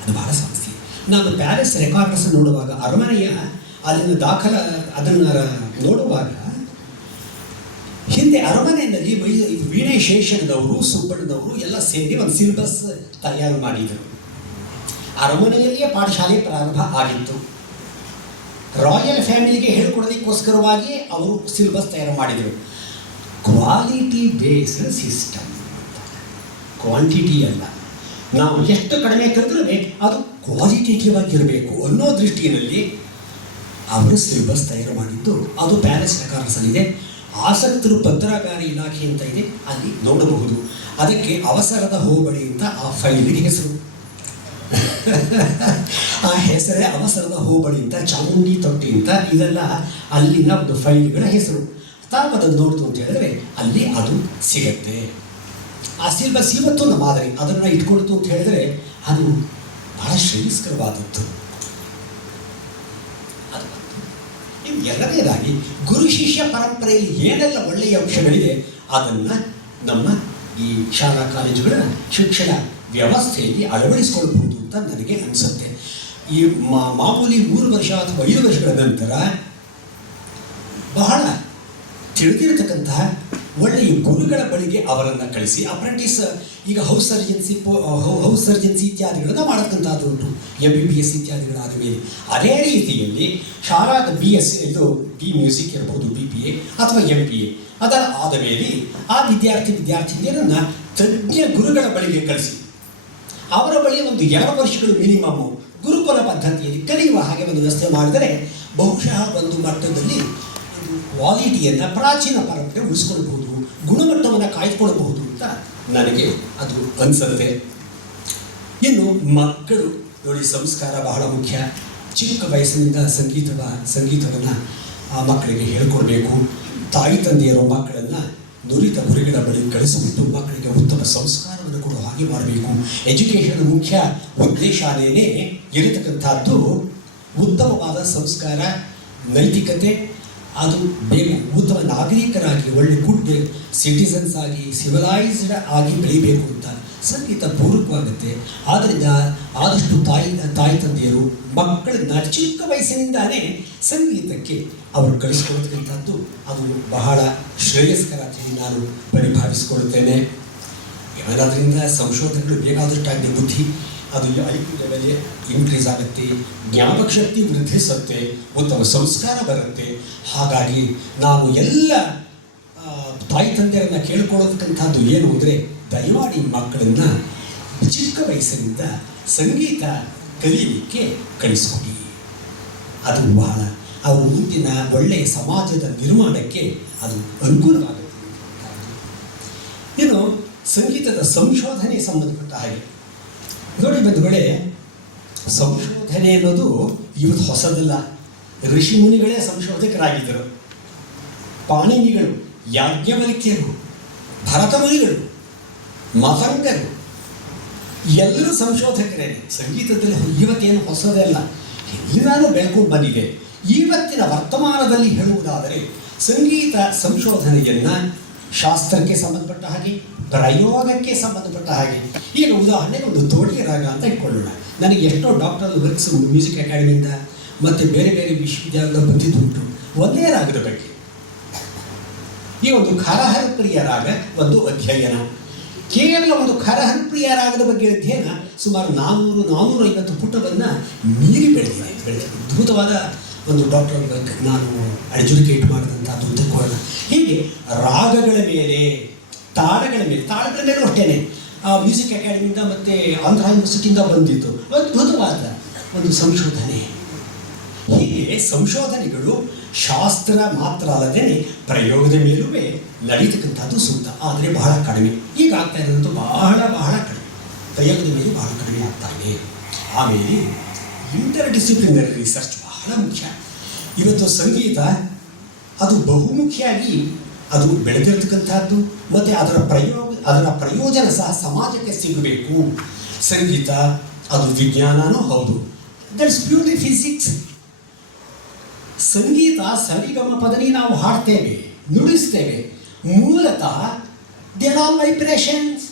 ಅದು ಬಹಳ ಸಮಸ್ಯೆ. ನಾನು ಪ್ಯಾಲೇಸ್ ರೆಕಾರ್ಡ್ಸ್ ನೋಡುವಾಗ, ಅರಮನೆಯ ಅಲ್ಲಿನ ಅದನ್ನು ನೋಡುವಾಗ, ಹಿಂದೆ ಅರಮನೆಯಲ್ಲಿ ವೀಣೆ ಶೇಷಣ್ಣನವರು, ಸುಬ್ಬಣ್ಣನವರು ಎಲ್ಲ ಸೇರಿ ಒಂದು ಸಿಲೆಬಸ್ ತಯಾರು ಮಾಡಿದರು. ಅರಮನೆಯಲ್ಲಿಯೇ ಪಾಠಶಾಲೆ ಪ್ರಾರಂಭ ಆಗಿತ್ತು. ರಾಯಲ್ ಫ್ಯಾಮಿಲಿಗೆ ಹೇಳ್ಕೊಡೋದಕ್ಕೋಸ್ಕರವಾಗಿ ಅವರು ಸಿಲೆಬಸ್ ತಯಾರು ಮಾಡಿದರು. ಕ್ವಾಲಿಟಿ ಬೇಸ್ಡ್ ಸಿಸ್ಟಮ್, ಕ್ವಾಂಟಿಟಿ ಅಲ್ಲ. ನಾವು ಎಷ್ಟು ಕಡಿಮೆ ಕಲಿತರೆ ಅದು ಕ್ವಾಲಿಟೇಟಿವ್ ಆಗಿರಬೇಕು ಅನ್ನೋ ದೃಷ್ಟಿಯಲ್ಲಿ ಅವರು ಸಿಲೆಬಸ್ ತಯಾರು ಮಾಡಿದ್ದು. ಅದು ಪ್ಯಾಲೇಸ್ ರೆಕಾರ್ಡ್ಸಲ್ಲಿದೆ. ಆಸಕ್ತರು ಪತ್ರಾಗಾರ ಇಲಾಖೆ ಅಂತ ಇದೆ, ಅಲ್ಲಿ ನೋಡಬಹುದು. ಅದಕ್ಕೆ ಅವಸರದ ಹೋಬಳಿ ಅಂತ ಆ ಫೈಲಿಗೆ ಹೆಸರು. ಆ ಹೆಸರೇ ಅವಸರದ ಹೋಬಳಿ ಅಂತ, ಚಾಮುಂಡಿ ತೊಟ್ಟಿ ಅಂತ, ಇದೆಲ್ಲ ಅಲ್ಲಿನ ಒಂದು ಫೈಲ್ಗಳ ಹೆಸರು. ತಾವು ಅದನ್ನು ನೋಡ್ತು ಅಂತ ಹೇಳಿದ್ರೆ ಅಲ್ಲಿ ಅದು ಸಿಗತ್ತೆ. ಆ ಸಿಲೆಬಸ್ ಇವತ್ತು ನಮ್ಮ ಮಾದರಿ. ಅದನ್ನು ಇಟ್ಕೊಳ್ತು ಅಂತ ಹೇಳಿದ್ರೆ ಅದು ಬಹಳ ಶ್ರೇಯಸ್ಕರವಾದದ್ದು. ಅದು ಎರಡನೇದಾಗಿ ಗುರು ಶಿಷ್ಯ ಪರಂಪರೆಯಲ್ಲಿ ಏನೆಲ್ಲ ಒಳ್ಳೆಯ ಅಂಶಗಳಿದೆ ಅದನ್ನು ನಮ್ಮ ಈ ಶಾಲಾ ಕಾಲೇಜುಗಳ ಶಿಕ್ಷಣ ವ್ಯವಸ್ಥೆಯಲ್ಲಿ ಅಳವಡಿಸಿಕೊಳ್ಬಹುದು ಅಂತ ನನಗೆ ಅನಿಸುತ್ತೆ. ಈ ಮಾಮೂಲಿ 3 ವರ್ಷ ಅಥವಾ 5 ವರ್ಷಗಳ ನಂತರ ಬಹಳ ತಿಳಿದಿರತಕ್ಕಂತಹ ಒಳ್ಳೆಯ ಗುರುಗಳ ಬಳಿಗೆ ಅವರನ್ನು ಕಳಿಸಿ, ಅಪ್ರೆಂಟಿಸ್ ಈಗ ಹೌಸ್ ಸರ್ಜನ್ಸಿ ಇತ್ಯಾದಿಗಳನ್ನು ಮಾಡತಕ್ಕಂಥದ್ದು ಉಂಟು, MBBS ಇತ್ಯಾದಿಗಳಾದ ಮೇಲೆ. ಅದೇ ರೀತಿಯಲ್ಲಿ ಶಾಲಾದ BS ಇದು B ಮ್ಯೂಸಿಕ್ ಇರಬಹುದು, BPA ಅಥವಾ MPA ಅದರ ಆದ ಮೇಲೆ ಆ ವಿದ್ಯಾರ್ಥಿನಿಯರನ್ನು ತಜ್ಞ ಗುರುಗಳ ಬಳಿಗೆ ಕಳಿಸಿ ಅವರ ಬಳಿ ಒಂದು 2 ವರ್ಷಗಳು ಮಿನಿಮಮ್ ಗುರುಕುಲ ಪದ್ಧತಿಯಲ್ಲಿ ಕಲಿಯುವ ಹಾಗೆ ಒಂದು ವ್ಯವಸ್ಥೆ ಮಾಡಿದರೆ ಬಹುಶಃ ಒಂದು ಮಟ್ಟದಲ್ಲಿ ಒಂದು ಕ್ವಾಲಿಟಿಯನ್ನು, ಪ್ರಾಚೀನ ಪರಂಪರೆ ಉಳಿಸ್ಕೊಳ್ಬಹುದು, ಗುಣಮಟ್ಟವನ್ನು ಕಾಯ್ದುಕೊಳ್ಬಹುದು ಅಂತ ನನಗೆ ಅದು ಅನಿಸುತ್ತೆ. ಇನ್ನು ಮಕ್ಕಳು ನೋಡಿ, ಸಂಸ್ಕಾರ ಬಹಳ ಮುಖ್ಯ. ಚಿಕ್ಕ ವಯಸ್ಸಿನಿಂದ ಸಂಗೀತವನ್ನು ಮಕ್ಕಳಿಗೆ ಹೇಳ್ಕೊಡ್ಬೇಕು. ತಾಯಿ ತಂದೆಯರು ಮಕ್ಕಳನ್ನು ನುರಿತ ಗುರುಗಳ ಬಳಿ ಕಳಿಸಿಬಿಟ್ಟು ಮಕ್ಕಳಿಗೆ ಉತ್ತಮ ಸಂಸ್ಕಾರವನ್ನು ಕೊಡುವ ಹಾಗೆ ಮಾಡಬೇಕು. ಎಜುಕೇಷನ್ ಮುಖ್ಯ ಉದ್ದೇಶನೇ ಇರತಕ್ಕಂಥದ್ದು ಉತ್ತಮವಾದ ಸಂಸ್ಕಾರ, ನೈತಿಕತೆ ಅದು ಬೇಕು. ಉತ್ತಮ ನಾಗರಿಕರಾಗಿ, ಒಳ್ಳೆ ಗುಡ್ ಸಿಟಿಸನ್ಸ್ ಆಗಿ, ಸಿವಿಲೈಸ್ಡ್ ಆಗಿ ಬೆಳಿಬೇಕು ಅಂತ ಸಂಗೀತ ಪೂರಕವಾಗುತ್ತೆ. ಆದ್ದರಿಂದ ಆದಷ್ಟು ತಾಯಿ ತಂದೆಯರು ಮಕ್ಕಳನ್ನ ಚಿಕ್ಕ ವಯಸ್ಸಿನಿಂದಾನೇ ಸಂಗೀತಕ್ಕೆ ಅವರು ಕಳಿಸ್ಕೊಳ್ತಕ್ಕಂಥದ್ದು ಅದು ಬಹಳ ಶ್ರೇಯಸ್ಕರ ಅಂತ ಹೇಳಿ ನಾನು ಪರಿಭಾವಿಸಿಕೊಳ್ಳುತ್ತೇನೆ. ಅದರಿಂದ ಸಂಶೋಧನೆಗಳು ಬೇಕಾದಷ್ಟಾಗಿದೆ. ಬುದ್ಧಿ ಅದು IQ ಲೆವೆಲ್ ಇನ್ಕ್ರೀಸ್ ಆಗುತ್ತೆ, ಜ್ಞಾಪಕ ಶಕ್ತಿ ವೃದ್ಧಿಸುತ್ತೆ, ಉತ್ತಮ ಸಂಸ್ಕಾರ ಬರುತ್ತೆ. ಹಾಗಾಗಿ ನಾವು ಎಲ್ಲ ತಾಯಿ ತಂದೆಯರನ್ನು ಕೇಳ್ಕೊಳ್ಳೋದಕ್ಕಂಥದ್ದು ಏನು ಅಂದರೆ, ದಯಮಾಡಿ ಮಕ್ಕಳನ್ನು ಚಿಕ್ಕ ವಯಸ್ಸಿನಿಂದ ಸಂಗೀತ ಕಲಿಯಲಿಕ್ಕೆ ಕಳಿಸ್ಕೊಡಿ. ಅದು ಬಹಳ ಅವರು ಮುಂದಿನ ಒಳ್ಳೆಯ ಸಮಾಜದ ನಿರ್ಮಾಣಕ್ಕೆ ಅದು ಅನುಕೂಲವಾಗುತ್ತೆ. ಇನ್ನು ಸಂಗೀತದ ಸಂಶೋಧನೆ ಸಂಬಂಧಪಟ್ಟ ಹಾಗೆ ನೋಡಿ ಬಂಧುಗಳೇ, ಸಂಶೋಧನೆ ಅನ್ನೋದು ಇವತ್ತು ಹೊಸದಲ್ಲ. ಋಷಿ ಮುನಿಗಳೇ ಸಂಶೋಧಕರಾಗಿದ್ದರು. ಪಾಣಿನಿಗಳು, ಯಾಜ್ಞವಲ್ಕ್ಯರು, ಭರತ ಮುನಿಗಳು, ಮತಂಗರು ಎಲ್ಲರೂ ಸಂಶೋಧಕರೇ. ಸಂಗೀತದಲ್ಲಿ ಇವತ್ತೇನು ಹೊಸದಲ್ಲ, ಎಲ್ಲಾನು ಬೆಳ್ಕೊಂಡು ಬಂದಿದೆ. ಇವತ್ತಿನ ವರ್ತಮಾನದಲ್ಲಿ ಹೇಳುವುದಾದರೆ ಸಂಗೀತ ಸಂಶೋಧನೆಯನ್ನು ಶಾಸ್ತ್ರಕ್ಕೆ ಸಂಬಂಧಪಟ್ಟ ಹಾಗೆ, ಪ್ರಯೋಗಕ್ಕೆ ಸಂಬಂಧಪಟ್ಟ ಹಾಗೆ. ಈಗ ಉದಾಹರಣೆಗೆ ಒಂದು ತೋಡಿ ರಾಗ ಅಂತ ಇಟ್ಕೊಳ್ಳೋಣ. ನನಗೆ ಎಷ್ಟೋ ಡಾಕ್ಟರ್ ವರ್ಕ್ಸ್ ಮ್ಯೂಸಿಕ್ ಅಕಾಡೆಮಿಯಿಂದ ಮತ್ತು ಬೇರೆ ಬೇರೆ ವಿಶ್ವವಿದ್ಯಾಲಯದ ಬಂದಿದ್ದುಂಟು ಒಂದೇ ರಾಗದ ಬಗ್ಗೆ. ಈ ಒಂದು ಖರಹರಪ್ರಿಯ ರಾಗ ಒಂದು ಅಧ್ಯಯನ, ಕೇವಲ ಒಂದು ಖರಹರಪ್ರಿಯ ರಾಗದ ಬಗ್ಗೆ ಅಧ್ಯಯನ ಸುಮಾರು 400-450 ಪುಟವನ್ನು ಮೀರಿ ಬೆಳೆದಿದೆ. ಅದ್ಭುತವಾದ ಒಂದು ಡಾಕ್ಟರ್ ವರ್ಕ್ ನಾನು ಅಡ್ಜುಡಿಕೇಟ್ ಮಾಡಿದಂಥದ್ದು ಅಂತ ತಿಳ್ಕೊಳ್ಳೋಣ. ಹೀಗೆ ರಾಗಗಳ ಮೇಲೆ, ತಾಳಗಳ ಮೇಲೂ ಅಷ್ಟೇ ಮ್ಯೂಸಿಕ್ ಅಕಾಡೆಮಿಯಿಂದ ಮತ್ತು ಆಂಧ್ರ ಯೂನಿವರ್ಸಿಟಿಯಿಂದ ಬಂದಿತ್ತು ಅದ್ಭುತವಾದ ಒಂದು ಸಂಶೋಧನೆ. ಹೀಗೆ ಸಂಶೋಧನೆಗಳು ಶಾಸ್ತ್ರ ಮಾತ್ರ ಅಲ್ಲದೆ ಪ್ರಯೋಗದ ಮೇಲೂ ನಡೀತಕ್ಕಂಥದ್ದು ಸೂಕ್ತ, ಆದರೆ ಬಹಳ ಕಡಿಮೆ. ಈಗ ಆಗ್ತಾ ಇರೋದು ಬಹಳ ಕಡಿಮೆ, ಪ್ರಯೋಗದ ಮೇಲೆ ಬಹಳ ಕಡಿಮೆ ಆಗ್ತಾ ಇದೆ. ಆಮೇಲೆ ಇಂಟರ್ ಡಿಸಿಪ್ಲಿನರಿ ರಿಸರ್ಚ್ ಬಹಳ ಮುಖ್ಯ. ಇವತ್ತು ಸಂಗೀತ ಅದು ಬಹುಮುಖಿಯಾಗಿ ಅದು ಬೆಳೆದಿರ್ತಕ್ಕಂಥದ್ದು ಮತ್ತು ಅದರ ಪ್ರಯೋಜನ ಸಹ ಸಮಾಜಕ್ಕೆ ಸಿಗಬೇಕು. ಸಂಗೀತ ಅದು ವಿಜ್ಞಾನನೂ ಹೌದು, ದಟ್ಸ್ ಪ್ಯೂರ್ಲಿ ಫಿಸಿಕ್ಸ್. ಸಂಗೀತ ಸರಿಗಮ ಪದನಿ ನಾವು ಹಾಡ್ತೇವೆ, ನುಡಿಸ್ತೇವೆ, ಮೂಲತಃ there all vibrations.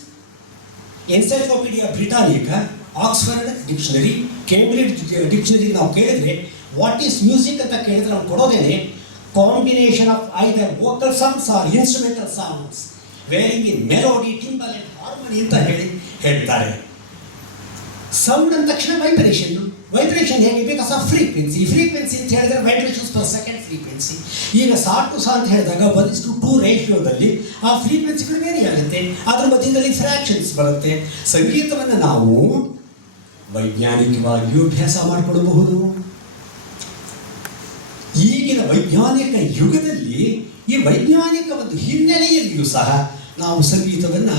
Encyclopaedia Britannica, Oxford dictionary, Cambridge dictionary ನಾವು ಕೇಳಿದ್ರೆ ವಾಟ್ ಈಸ್ ಮ್ಯೂಸಿಕ್ ಅಂತ ಕೇಳಿದ್ರೆ ನಾವು ಕೊಡೋದೇನೆ combination of either vocal songs or instrumental songs varying in melody, timbre and harmony ಅಂತ ಹೇಳ್ತಾರೆ. ಸೌಂಡ್ ಅಂದ ತಕ್ಷಣ ವೈಬ್ರೇಷನ್ ಹೇಗೆ? ಬಿಕಾಸ್ ಆಫ್ ಫ್ರೀಕ್ವೆನ್ಸಿ ಅಂತ ಹೇಳಿದ್ರೆ ವೈಬ್ರೇಷನ್ಸ್ ಪರ್ ಸೆಕೆಂಡ್ ಫ್ರೀಕ್ವೆನ್ಸಿ. ಈಗ ಸಾಟು ಅಂತ ಹೇಳಿದಾಗ 1:2 ರೇಷಿಯೋದಲ್ಲಿ ಆ ಫ್ರೀಕ್ವೆನ್ಸಿಗಳು ವೇರಿ ಆಗುತ್ತೆ, ಅದರ ಮಧ್ಯದಲ್ಲಿ ಫ್ರ್ಯಾಕ್ಷನ್ಸ್ ಬರುತ್ತೆ. ಸಂಗೀತವನ್ನು ನಾವು ವೈಜ್ಞಾನಿಕವಾಗಿಯೂ ಅಭ್ಯಾಸ ಮಾಡಿಕೊಳ್ಳಬಹುದು. ಈಗಿನ ವೈಜ್ಞಾನಿಕ ಯುಗದಲ್ಲಿ ಈ ವೈಜ್ಞಾನಿಕ ಒಂದು ಹಿನ್ನೆಲೆಯಲ್ಲಿಯೂ ಸಹ ನಾವು ಸಂಗೀತವನ್ನು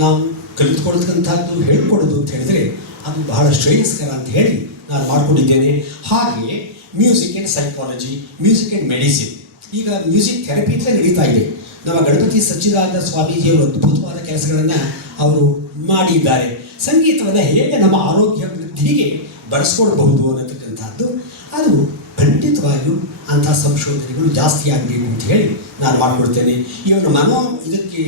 ನಾವು ಕಲಿತುಕೊಳ್ತಕ್ಕಂಥದ್ದು, ಹೇಳ್ಕೊಡೋದು ಅಂತ ಹೇಳಿದ್ರೆ ಅದು ಬಹಳ ಶ್ರೇಯಸ್ಕರ ಅಂತ ಹೇಳಿ ನಾನು ಮಾಡಿಕೊಂಡಿದ್ದೇನೆ. ಹಾಗೆ music and psychology, music and medicine, ಈಗ ಮ್ಯೂಸಿಕ್ ಥೆರಪಿ ಅಂತ ನಡೀತಾ ಇದೆ. ನಮ್ಮ ಗಣಪತಿ ಸಚ್ಚಿದಾನಂದ ಸ್ವಾಮೀಜಿಯವರು ಅದ್ಭುತವಾದ ಕೆಲಸಗಳನ್ನು ಅವರು ಮಾಡಿದ್ದಾರೆ. ಸಂಗೀತವನ್ನು ಹೇಗೆ ನಮ್ಮ ಆರೋಗ್ಯ ವೃದ್ಧಿಗೆ ಬಳಸ್ಕೊಳ್ಬಹುದು ಅನ್ನತಕ್ಕಂಥದ್ದು ಅದು ಖಂಡಿತವಾಗಿಯೂ ಅಂಥ ಸಂಶೋಧನೆಗಳು ಜಾಸ್ತಿ ಆಗಬೇಕು ಅಂತ ಹೇಳಿ ನಾನು ಮಾಡಿಕೊಡ್ತೇನೆ. ಇವನು ಇದಕ್ಕೆ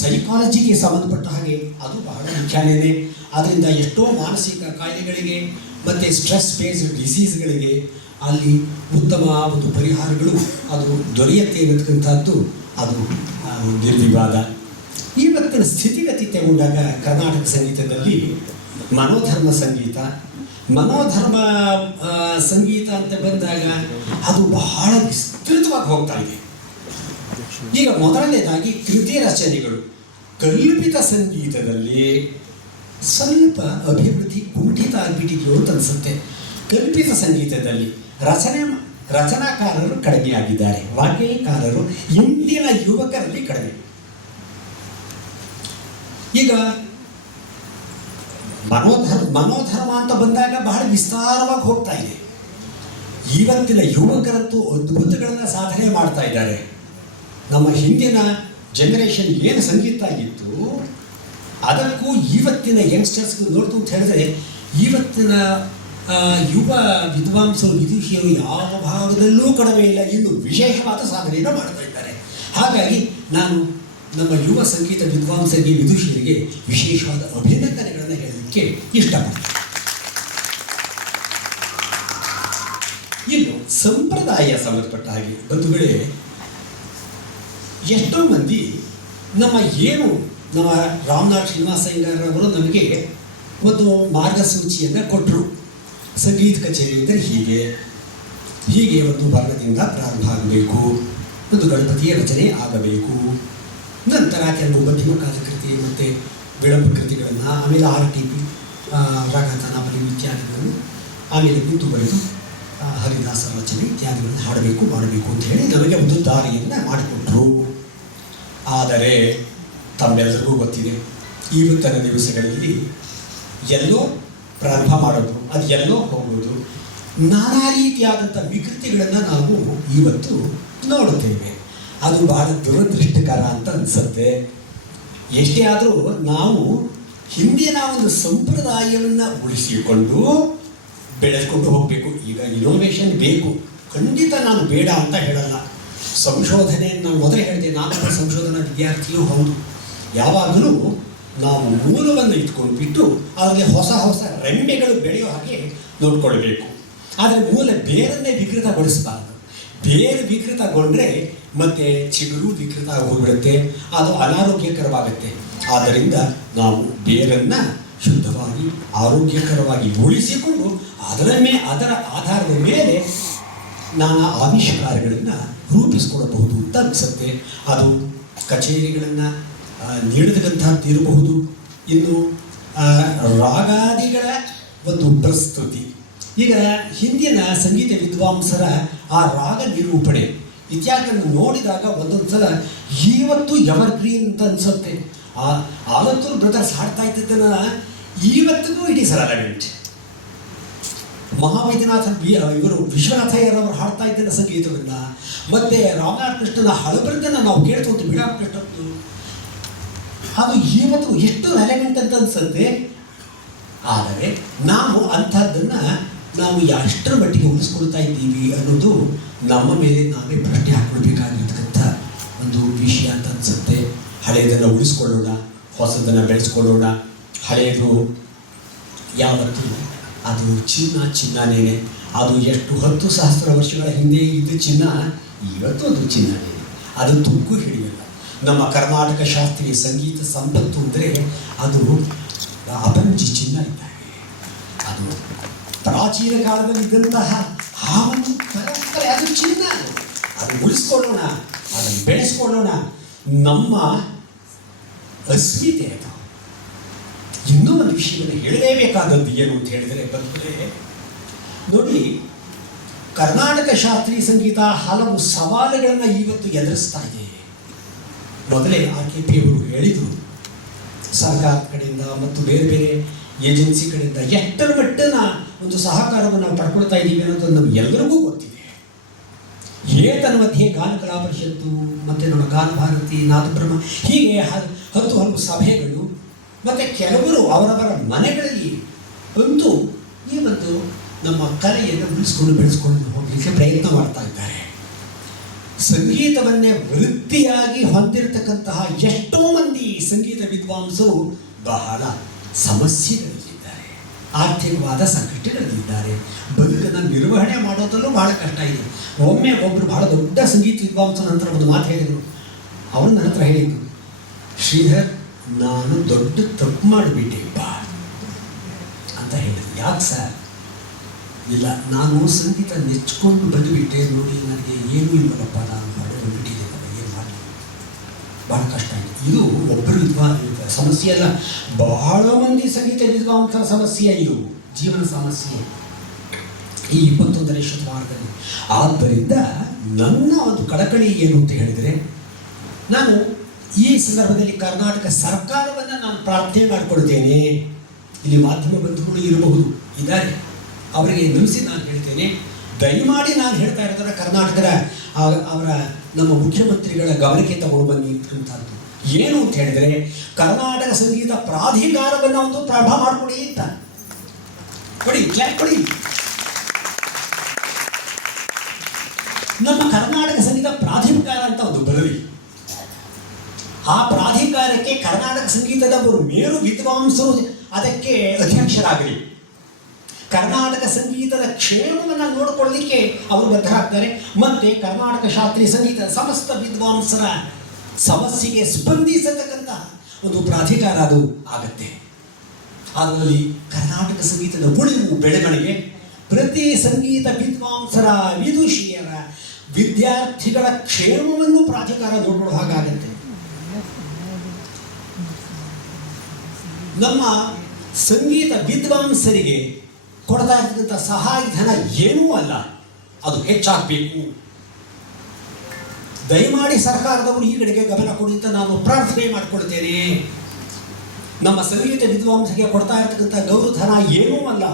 ಸೈಕಾಲಜಿಗೆ ಸಂಬಂಧಪಟ್ಟ ಹಾಗೆ ಅದು ಬಹಳ ಮುಖ್ಯನೇ. ಅದರಿಂದ ಎಷ್ಟೋ ಮಾನಸಿಕ ಕಾಯಿಲೆಗಳಿಗೆ ಮತ್ತು ಸ್ಟ್ರೆಸ್ ಬೇಸ್ಡ್ ಡಿಸೀಸ್ಗಳಿಗೆ ಅಲ್ಲಿ ಉತ್ತಮ ಒಂದು ಪರಿಹಾರಗಳು ಅದು ದೊರೆಯುತ್ತೆ ಅನ್ನತಕ್ಕಂಥದ್ದು ಅದು ನಿರ್ವಿವಾದ. ಇವತ್ತಿನ ಸ್ಥಿತಿಗತಿ ತಗೊಂಡಾಗ ಕರ್ನಾಟಕ ಸಂಗೀತದಲ್ಲಿ ಮನೋಧರ್ಮ ಸಂಗೀತ ಅಂತ ಬಂದಾಗ ಅದು ಬಹಳ ವಿಸ್ತೃತವಾಗಿ ಹೋಗ್ತಾ ಇದೆ. ಈಗ ಮೊದಲನೇದಾಗಿ ಕೃತಿ ರಚನೆಗಳು, ಕಲ್ಪಿತ ಸಂಗೀತದಲ್ಲಿ ಸ್ವಲ್ಪ ಅಭಿವೃದ್ಧಿ ಕುಂಠಿತ ಆಗಿಬಿಟ್ಟಿದೆಯೋ ಅಂತ ಅನಿಸುತ್ತೆ. ಕಲ್ಪಿತ ಸಂಗೀತದಲ್ಲಿ ರಚನಾಕಾರರು ಕಡಿಮೆ ಆಗಿದ್ದಾರೆ, ವಾಗ್ಗೇಯಕಾರರು ಇಂದಿನ ಯುವಕರಲ್ಲಿ ಕಡಿಮೆ. ಈಗ ಮನೋಧರ್ಮ ಅಂತ ಬಂದಾಗ ಬಹಳ ವಿಸ್ತಾರವಾಗಿ ಹೋಗ್ತಾ ಇದೆ. ಇವತ್ತಿನ ಯುವಕರಂತೂ ಅದ್ಭುತಗಳನ್ನು ಸಾಧನೆ ಮಾಡ್ತಾ ಇದ್ದಾರೆ. ನಮ್ಮ ಹಿಂದಿನ ಜನರೇಷನ್ ಏನು ಸಂಗೀತ ಆಗಿತ್ತು ಅದಕ್ಕೂ ಇವತ್ತಿನ ಯಂಗ್ಸ್ಟರ್ಸ್ಗೂ ನೋಡ್ತು ಅಂತ ಹೇಳಿದ್ರೆ ಇವತ್ತಿನ ಯುವ ವಿದ್ವಾಂಸರು ವಿದುಷಿಯರು ಯಾವ ಭಾಗದಲ್ಲೂ ಕಡಿಮೆ ಇಲ್ಲ, ಇನ್ನು ವಿಶೇಷವಾದ ಸಾಧನೆಯನ್ನು ಮಾಡ್ತಾ ಇದ್ದಾರೆ. ಹಾಗಾಗಿ ನಾನು ನಮ್ಮ ಯುವ ಸಂಗೀತ ವಿದ್ವಾಂಸರಿಗೆ, ವಿದುಷಿಯರಿಗೆ ವಿಶೇಷವಾದ ಅಭಿನಂದನೆಗಳನ್ನು ಹೇಳಲಿಕ್ಕೆ ಇಷ್ಟಪಡ್ತೀನಿ. ಇನ್ನು ಸಂಪ್ರದಾಯ ಸಂಬಂಧಪಟ್ಟ ಹಾಗೆ ಬಂಧುಗಳೇ, ಎಷ್ಟೋ ಮಂದಿ ನಮ್ಮ ರಾಮನಾಥ್ ಶ್ರೀನಿವಾಸ ಅಯ್ಯಂಗಾರವರು ನಮಗೆ ಒಂದು ಮಾರ್ಗಸೂಚಿಯನ್ನು ಕೊಟ್ಟರು. ಸಂಗೀತ ಕಚೇರಿ ಅಂದರೆ ಹೀಗೆ ಒಂದು ವರ್ಣದಿಂದ ಪ್ರಾರಂಭ ಆಗಬೇಕು, ಒಂದು ಗಣಪತಿಯ ರಚನೆ ಆಗಬೇಕು, ನಂತರ ಕೆಲವು ಮಧ್ಯಮ ಕಾಲಕೃತಿ ಮತ್ತು ವಿಳಂಬ ಕೃತಿಗಳನ್ನು, ಆಮೇಲೆ RTP ರಾಗತಾನಾವಲಿ ಇತ್ಯಾದಿಗಳನ್ನು ಆಮೇಲೆ ಮುಂದುವರೆದು ಹರಿದಾಸರ ರಚನೆ ಇತ್ಯಾದಿಗಳನ್ನು ಮಾಡಬೇಕು ಅಂತ ಹೇಳಿ ನಮಗೆ ಒಂದು ದಾರಿಯನ್ನು ಮಾಡಿಕೊಟ್ರು. ಆದರೆ ತಮ್ಮೆಲ್ಲರಿಗೂ ಗೊತ್ತಿದೆ, ಇವತ್ತಿನ ದಿವಸಗಳಲ್ಲಿ ಎಲ್ಲೋ ಪ್ರಾರಂಭ ಮಾಡೋದು, ಅದು ಎಲ್ಲೋ ಹೋಗೋದು, ನಾನಾ ರೀತಿಯಾದಂಥ ವಿಕೃತಿಗಳನ್ನು ನಾವು ಇವತ್ತು ನೋಡುತ್ತೇವೆ. ಅದು ಬಹಳ ದುರದೃಷ್ಟಕರ ಅಂತ ಅನಿಸುತ್ತೆ. ಎಷ್ಟೇ ಆದರೂ ನಾವು ಹಿಂದಿನ ಒಂದು ಸಂಪ್ರದಾಯವನ್ನು ಉಳಿಸಿಕೊಂಡು ಬೆಳೆಸ್ಕೊಂಡು ಹೋಗಬೇಕು. ಈಗ ಇನೋವೇಷನ್ ಬೇಕು, ಖಂಡಿತ ನಾನು ಬೇಡ ಅಂತ ಹೇಳಲ್ಲ. ಸಂಶೋಧನೆ ನಾನು ಮೊದಲೇ ಹೇಳಿದೆ, ನಾನು ಸಂಶೋಧನಾ ವಿದ್ಯಾರ್ಥಿಯೂ ಹೌದು. ಯಾವಾಗಲೂ ನಾವು ಮೂಲವನ್ನು ಇಟ್ಕೊಂಡು ಬಿಟ್ಟು ಅದರಲ್ಲಿ ಹೊಸ ಹೊಸ ರೆಂಬೆಗಳು ಬೆಳೆಯೋ ಹಾಗೆ ನೋಡ್ಕೊಳ್ಬೇಕು. ಆದರೆ ಮೂಲ ಬೇರನ್ನೇ ವಿಕೃತಗೊಳಿಸಬಾರ್ದು. ಬೇರೆ ವಿಕೃತಗೊಂಡ್ರೆ ಮತ್ತೆ ಚಿಗುರು ವಿಕೃತ ಹೋಗ್ಬಿಡುತ್ತೆ, ಅದು ಅನಾರೋಗ್ಯಕರವಾಗುತ್ತೆ. ಆದ್ದರಿಂದ ನಾವು ಬೇರನ್ನು ಶುದ್ಧವಾಗಿ ಆರೋಗ್ಯಕರವಾಗಿ ಉಳಿಸಿಕೊಂಡು ಅದರ ಆಧಾರದ ಮೇಲೆ ನಾನಾ ಆವಿಷ್ಕಾರಗಳನ್ನು ರೂಪಿಸ್ಕೊಡಬಹುದು ಅಂತ ಅನಿಸುತ್ತೆ. ಅದು ಕಚೇರಿಗಳನ್ನು ನೀಡತಕ್ಕಂಥದ್ದಿರಬಹುದು. ಇನ್ನು ರಾಗಾದಿಗಳ ಒಂದು ಪ್ರಸ್ತುತಿ. ಈಗ ಹಿಂದಿನ ಸಂಗೀತ ವಿದ್ವಾಂಸರ ಆ ರಾಗ ನಿರೂಪಣೆ ಇತ್ಯಾದಿಗಳನ್ನು ನೋಡಿದಾಗ ಒಂದೊಂದು ಸಲ ಇವತ್ತು ಎವರ್ಗ್ರೀನ್ ಅಂತ ಅನಿಸುತ್ತೆ. ಆಲತ್ತೂರು ಬ್ರದರ್ಸ್ ಹಾಡ್ತಾ ಇದ್ದದ್ದನ್ನು ಇವತ್ತಿಗೂ ಇಟ್ ಈಸ್ ರೆಲೆವೆಂಟ್. ಮಹಾವೈದ್ಯನಾಥ ಇವರು ವಿಶ್ವನಾಥಯ್ಯರವರು ಹಾಡ್ತಾ ಇದ್ದ ಸಂಗೀತವನ್ನು, ಮತ್ತೆ ರಾಮನಾಥ ಕೃಷ್ಣನ ಹಳಬರದನ್ನು ನಾವು ಕೇಳ್ಕೊಂತ ಬಿಡಾಕೃಷ್ಣದ್ದು, ಅದು ಇವತ್ತು ಎಷ್ಟು ರೆಲೆವೆಂಟ್ ಅಂತ ಅನ್ಸುತ್ತೆ. ಆದರೆ ನಾವು ಅಂಥದ್ದನ್ನು ನಾವು ಎಷ್ಟರ ಮಟ್ಟಿಗೆ ಉಳಿಸ್ಕೊಳ್ತಾ ಇದ್ದೀವಿ ಅನ್ನೋದು ನಮ್ಮ ಮೇಲೆ ನಾವೇ ಪ್ರಶ್ನೆ ಹಾಕ್ಕೊಳ್ಬೇಕಾಗಿರ್ತಕ್ಕಂಥ ಒಂದು ವಿಷಯ ಅಂತ ಅನಿಸುತ್ತೆ. ಹಳೆಯದನ್ನು ಉಳಿಸ್ಕೊಳ್ಳೋಣ, ಹೊಸದನ್ನು ಬೆಳೆಸ್ಕೊಳ್ಳೋಣ. ಹಳೆಯದು ಯಾವತ್ತು ಅದು ಚಿನ್ನನೇ. ಅದು ಎಷ್ಟು 10,000 ವರ್ಷಗಳ ಹಿಂದೆ ಇದ್ದ ಚಿನ್ನ ಇವತ್ತು ಅದು ಚಿನ್ನನೇ. ಅದು ತುಕ್ಕು ಹಿಡಿಯಲ್ಲ. ನಮ್ಮ ಕರ್ನಾಟಕ ಶಾಸ್ತ್ರೀಯ ಸಂಗೀತ ಸಂಪತ್ತು ಅಂದರೆ ಅದು ಅಪರಂಜಿ ಚಿನ್ನ ಇದ್ದಾಗೆ. ಅದು ಪ್ರಾಚೀನ ಕಾಲದಲ್ಲಿ ಇದ್ದಂತಹ ಆ ಒಂದು ಪರಂಪರೆ, ಅದು ಚಿನ್ನ. ಅದು ಉಳಿಸ್ಕೊಳ್ಳೋಣ, ಅದನ್ನು ಬೆಳೆಸ್ಕೊಳ್ಳೋಣ. ನಮ್ಮ ಅಸ್ಮಿತೆ ಅದು. ಇನ್ನೂ ಒಂದು ವಿಷಯವನ್ನು ಹೇಳಲೇಬೇಕಾದದ್ದು ಏನು ಅಂತ ಹೇಳಿದರೆ ಬಂದರೆ ನೋಡಿ, ಕರ್ನಾಟಕ ಶಾಸ್ತ್ರೀಯ ಸಂಗೀತ ಹಲವು ಸವಾಲುಗಳನ್ನು ಇವತ್ತು ಎದುರಿಸ್ತಾ ಇದೆ. ಮೊದಲೇ RKP ಅವರು ಹೇಳಿದರು, ಸರ್ಕಾರದ ಕಡೆಯಿಂದ ಮತ್ತು ಬೇರೆ ಬೇರೆ ಏಜೆನ್ಸಿ ಕಡೆಯಿಂದ ಎಷ್ಟರ ಮಟ್ಟನ ಒಂದು ಸಹಕಾರವನ್ನು ನಾವು ಪಡ್ಕೊಳ್ತಾ ಇದ್ದೀವಿ ಅನ್ನೋದು ನಮಗೆಲ್ಲರಿಗೂ ಗೊತ್ತಿದೆ. ಏತನ ಮಧ್ಯೆ ಗಾನ ಕಲಾ ಪರಿಷತ್ತು ಮತ್ತು ನಮ್ಮ ಗಾನ ಭಾರತಿ, ನಾದಬ್ರಹ್ಮ, ಹೀಗೆ ಹಲವು ಸಭೆಗಳು ಮತ್ತು ಕೆಲವರು ಅವರವರ ಮನೆಗಳಲ್ಲಿ ಅಂತೂ ಈ ಒಂದು ನಮ್ಮ ಕಲೆಯನ್ನು ಉಳಿಸ್ಕೊಂಡು ಬೆಳೆಸ್ಕೊಂಡು ಹೋಗಲಿಕ್ಕೆ ಪ್ರಯತ್ನ ಮಾಡ್ತಾ ಇದ್ದಾರೆ. ಸಂಗೀತವನ್ನೇ ವೃತ್ತಿಯಾಗಿ ಹೊಂದಿರತಕ್ಕಂತಹ ಎಷ್ಟೋ ಮಂದಿ ಸಂಗೀತ ವಿದ್ವಾಂಸರು ಬಹಳ ಸಮಸ್ಯೆಗಳಲ್ಲಿದ್ದಾರೆ, ಆರ್ಥಿಕವಾದ ಸಂಕಷ್ಟಗಳಲ್ಲಿದ್ದಾರೆ. ಬದುಕನ್ನು ನಿರ್ವಹಣೆ ಮಾಡೋದಲ್ಲೂ ಬಹಳ ಕಷ್ಟ ಇದೆ. ಒಮ್ಮೆ ಒಬ್ಬರು ಬಹಳ ದೊಡ್ಡ ಸಂಗೀತ ವಿದ್ವಾಂಸರ ನಂತರ ಒಂದು ಮಾತು ಹೇಳಿದರು. ಅವರು ನನ್ನ ಹತ್ರ ಹೇಳಿದ್ದು, ಶ್ರೀಧರ್, ನಾನು ದೊಡ್ಡ ತಪ್ಪು ಮಾಡಿಬಿಟ್ಟೆಪ್ಪ ಅಂತ ಹೇಳಿದ್ರು. ಯಾಕೆ ಸರ್? ಇಲ್ಲ, ನಾನು ಸಂಗೀತ ನೆಚ್ಕೊಂಡು ಬಂದುಬಿಟ್ಟೆ, ನೋಡಿ ನನಗೆ ಏನೂ ಇಲ್ಲವಲ್ಲಪ್ಪ, ನಾನು ಬಂದುಬಿಟ್ಟಿದ್ದೇನಲ್ಲ, ಏನು ಮಾಡಲಿ, ಭಾಳ ಕಷ್ಟ ಆಗಿದೆ. ಇದು ಒಬ್ಬರು ಸಮಸ್ಯೆ ಅಲ್ಲ, ಬಹಳ ಮಂದಿ ಸಂಗೀತ ವಿದ್ವಾಂಸರ ಸಮಸ್ಯೆ, ಇದು ಜೀವನ ಸಮಸ್ಯೆ ಈ 21ನೇ ಶತಮಾನದಲ್ಲಿ. ಆದ್ದರಿಂದ ನನ್ನ ಒಂದು ಕಳಕಳಿ ಏನು ಅಂತ ಹೇಳಿದರೆ, ನಾನು ಈ ಸಂದರ್ಭದಲ್ಲಿ ಕರ್ನಾಟಕ ಸರ್ಕಾರವನ್ನು ನಾನು ಪ್ರಾರ್ಥನೆ ಮಾಡಿಕೊಳ್ತೇನೆ. ಇಲ್ಲಿ ಮಾಧ್ಯಮ ಬಂಧುಗಳು ಇರಬಹುದು, ಇದ್ದಾರೆ, ಅವರಿಗೆ ನೆನೆಸಿ ನಾನು ಹೇಳ್ತೇನೆ, ದಯಮಾಡಿ ನಾನು ಹೇಳ್ತಾ ಇರೋದನ್ನ ಕರ್ನಾಟಕದ ಅವರ ನಮ್ಮ ಮುಖ್ಯಮಂತ್ರಿಗಳ ಗಮನಕ್ಕೆ ತಗೊಂಡು ಬನ್ನಿ ಅಂತಕ್ಕಂಥದ್ದು. ಏನು ಅಂತ ಹೇಳಿದರೆ, ಕರ್ನಾಟಕ ಸಂಗೀತ ಪ್ರಾಧಿಕಾರವನ್ನು ಒಂದು ಪ್ರಾರಂಭ ಮಾಡಿಕೊಡಿ ಅಂತ. ಕೊಡಿ, ಕ್ಲಾಪ್ ಕೊಡಿ. ನಮ್ಮ ಕರ್ನಾಟಕ ಸಂಗೀತ ಪ್ರಾಧಿಕಾರ ಅಂತ ಒಂದು ಬರಲಿ. ಆ ಪ್ರಾಧಿಕಾರಕ್ಕೆ ಕರ್ನಾಟಕ ಸಂಗೀತದ ಒಂದು ಮೇರು ವಿದ್ವಾಂಸರು ಅದಕ್ಕೆ ಅಧ್ಯಕ್ಷರಾಗಲಿ. ಕರ್ನಾಟಕ ಸಂಗೀತದ ಕ್ಷೇಮವನ್ನು ನೋಡಿಕೊಳ್ಳಲಿಕ್ಕೆ ಅವರು ಬದ್ಧರಾಗ್ತಾರೆ. ಮತ್ತು ಕರ್ನಾಟಕ ಶಾಸ್ತ್ರೀಯ ಸಂಗೀತ ಸಮಸ್ತ ವಿದ್ವಾಂಸರ ಸಮಸ್ಯೆಗೆ ಸ್ಪಂದಿಸತಕ್ಕಂಥ ಒಂದು ಪ್ರಾಧಿಕಾರ ಅದು ಆಗತ್ತೆ. ಅದರಲ್ಲಿ ಕರ್ನಾಟಕ ಸಂಗೀತದ ಉಳಿವು ಬೆಳವಣಿಗೆ, ಪ್ರತಿ ಸಂಗೀತ ವಿದ್ವಾಂಸರ, ವಿದುಷಿಯರ, ವಿದ್ಯಾರ್ಥಿಗಳ ಕ್ಷೇಮವನ್ನು ಪ್ರಾಧಿಕಾರ ನೋಡೋ ಹಾಗಾಗತ್ತೆ. ನಮ್ಮ ಸಂಗೀತ ವಿದ್ವಾಂಸರಿಗೆ ಕೊಡ್ತಾ ಇರ್ತಕ್ಕಂಥ ಸಹಾಯಧನ ಏನೂ ಅಲ್ಲ, ಅದು ಹೆಚ್ಚಾಗಬೇಕು. ದಯಮಾಡಿ ಸರ್ಕಾರದವರು ಈ ಕಡೆಗೆ ಗಮನ ಕೊಡಿ ಅಂತ ನಾನು ಪ್ರಾರ್ಥನೆ ಮಾಡಿಕೊಳ್ತೇನೆ. ನಮ್ಮ ಸಂಗೀತ ವಿದ್ವಾಂಸರಿಗೆ ಕೊಡ್ತಾ ಇರ್ತಕ್ಕಂಥ ಗೌರವಧನ ಏನೂ ಅಲ್ಲ,